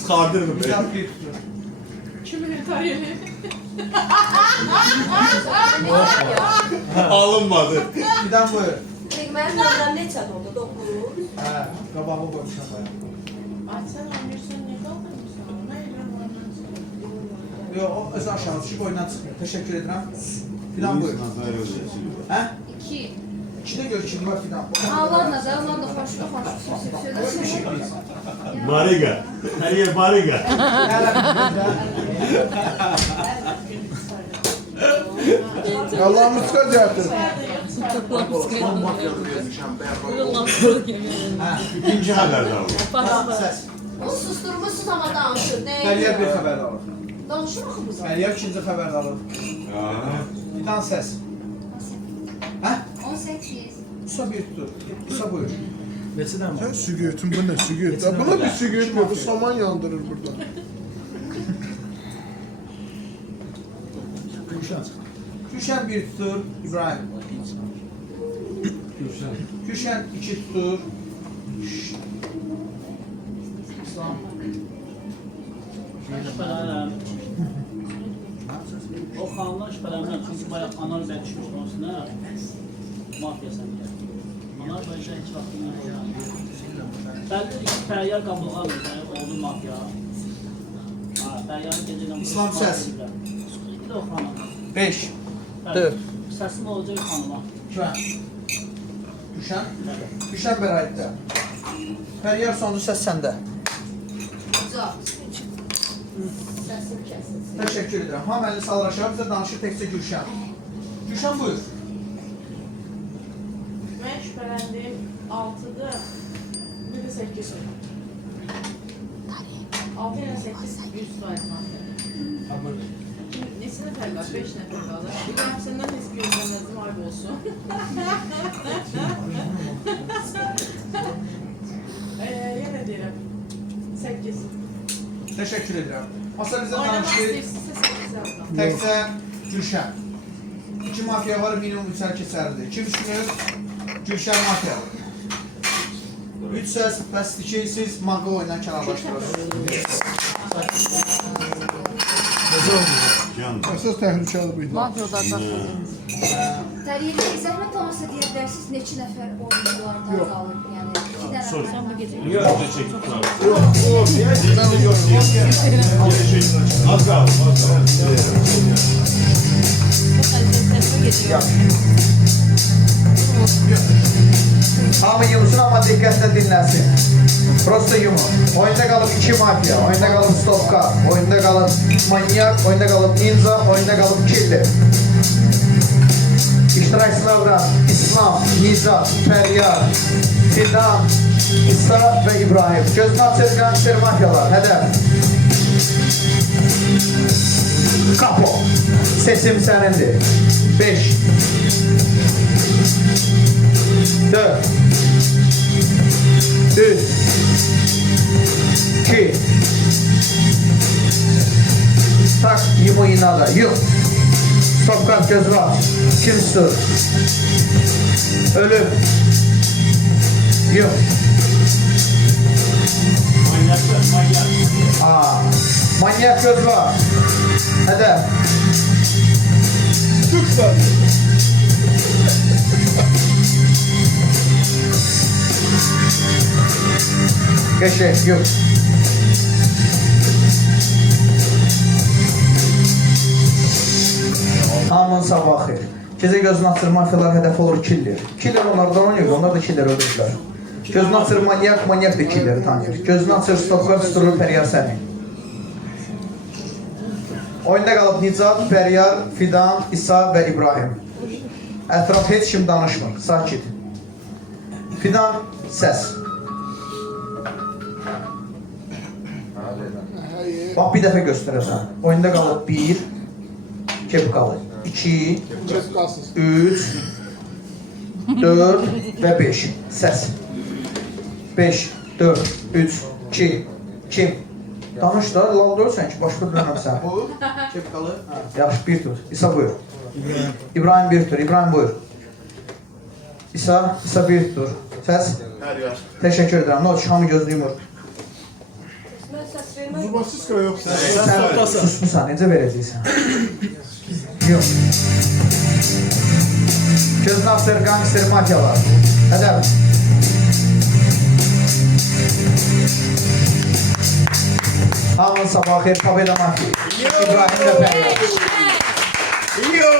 Çıkardır mı? Nicat bir tutur. Kimin tarihini? Alınmadı. Fidan buyur. Mənim nömrəm neçədir oldu? 9. Hə, qabağı qoymuşam bayağı. Açsan oynayırsan, niye kaldırmışsan? Ona edirəm oyundan Yox, o öz aşağı düşüb oyundan çıxmıyor. Teşekkür edirəm. Fidan buyur. Hə? 2. İkidə gör kim var fidan. Allah'la da, Allah da hoşlu hoşlu. Mariga. Hayır Mariga. Allah'ımız çıkacaktır. İkinci haberde aldım. Səs. O susturmuşsun ama danışır. Fəryar bir xəbər alır. Danışır mı bu? Fəryar ikinci xəbər alır. Fidan səs. Hə? 18. İsa bir tutur. İsa buyur. Neçədən var? Sen sigaretin bu ne sigaret? Ya buna bir sigaret yok. Bu saman yandırır burada. Gülşən çıxdı. Gülşən bir tutur. İbrahim. Gülşən iki tutur. İslam. Şübhələnirəm. O xanımdan şübhələnirəm, çünki bayaq analiz etmişmişdim o üstünə. Mafiya sənə. Onlar böyəcə heç vaxt bilmirəm. Bəlkə iki Fəryar qabılğan oldu mafiya. Fəryarın gecədən... İslam səs. Bir də o xanım. 5. 4. Səsim olacaq xanıma. Gülşən. Gülşən bəraətdə. Fəryar sonuncu səs səndə. Səsim kəsilsin. Təşəkkür edirəm. Hamı əlini salır aşağı, bizə danışır təkcə Gülşən. Gülşən buyur. Mən şübhələndim 6'da, bir də 8. 6 ilə 8, 100% mafiya. Neçə nəfər var? 5 nəfər qalır. İbrahim səndən heç bir gözləməzdim, ayıb olsun. Yenə deyirəm, 8. Təşəkkür edirəm. Masa bizə Oynamaq danışır. istəyirsinizsə 8 yazdım. Təkcə Gülşən. 2 mafiya var, minimum 3 hər keçərlidir. Kim düşünür? Gülşən mafiyadır. 3 səs bəsdir ki, siz mağı oyundan kənarlaşdırırsınız. Əsas təhlükəli bu idi. Mafiya olacaq. Təriyyə zəhmət olmasa deyə bilərsiniz neçə nəfər oyunculardan qalıb, yəni 2 dənə. Yok, az kaldı. Hamı yumsun ama dikkatle dinlensin. Prosto yumur. Oyunda kalıp 2 mafya, oyunda kalıp stopka, oyunda kalıp manyak, oyunda kalıp ninja, oyunda kalıp killer. İştirakçılardan İslam, Nizat, Feryar, Fidan, İsa ve İbrahim. Gözünü açır gangster mafyalar. Hedef. Kapo. Sesim senindir. 5 4 3 2 Tak ему и надо. Yok. Stopkart gözünü aç. Kim tutur? Ölüm. Yok. Manyak göz var. Hedef. Lütfen. Geçek yok. Hamın sabahı. Gecə gözünü açır mafiyalar hədəf olur killer. Killer onlardan oynayır, onlar da killer öldürürlər. Gözünü açır manyak, manyak da killeri tanıyır. Gözünü açır stopkar tuturur Fəryar səni. Oyunda qalıb Nicat, Fəryar, Fidan, İsa və İbrahim. Ətraf heç kim danışmır, sakit. Fidan, səs. Bax bir dəfə göstərəcəm. Oyunda qalıb 1, kepkalı, 2, 3, 4 və 5. Səs. 5, 4, 3, 2, kim? Danış da, lal görürsən ki, başqa bilməm sən. Bu, kepkalı. Yaxşı, bir tur. İsa buyur. İbrahim bir tur. İbrahim buyur. İsa bir tur. Səs? Təşəkkür edirəm. Nə oldu, hamı gözünü yumur. Mən səs vermək... Zubasiska yoxsa? Sən susmusan, necə verəcəksən? Yox. Gözünü açır, gangster mafiyalar. Hədəf. Hamın sabahı xeyir, Pavela Mafi. İbrahim və Fəryar. Yo!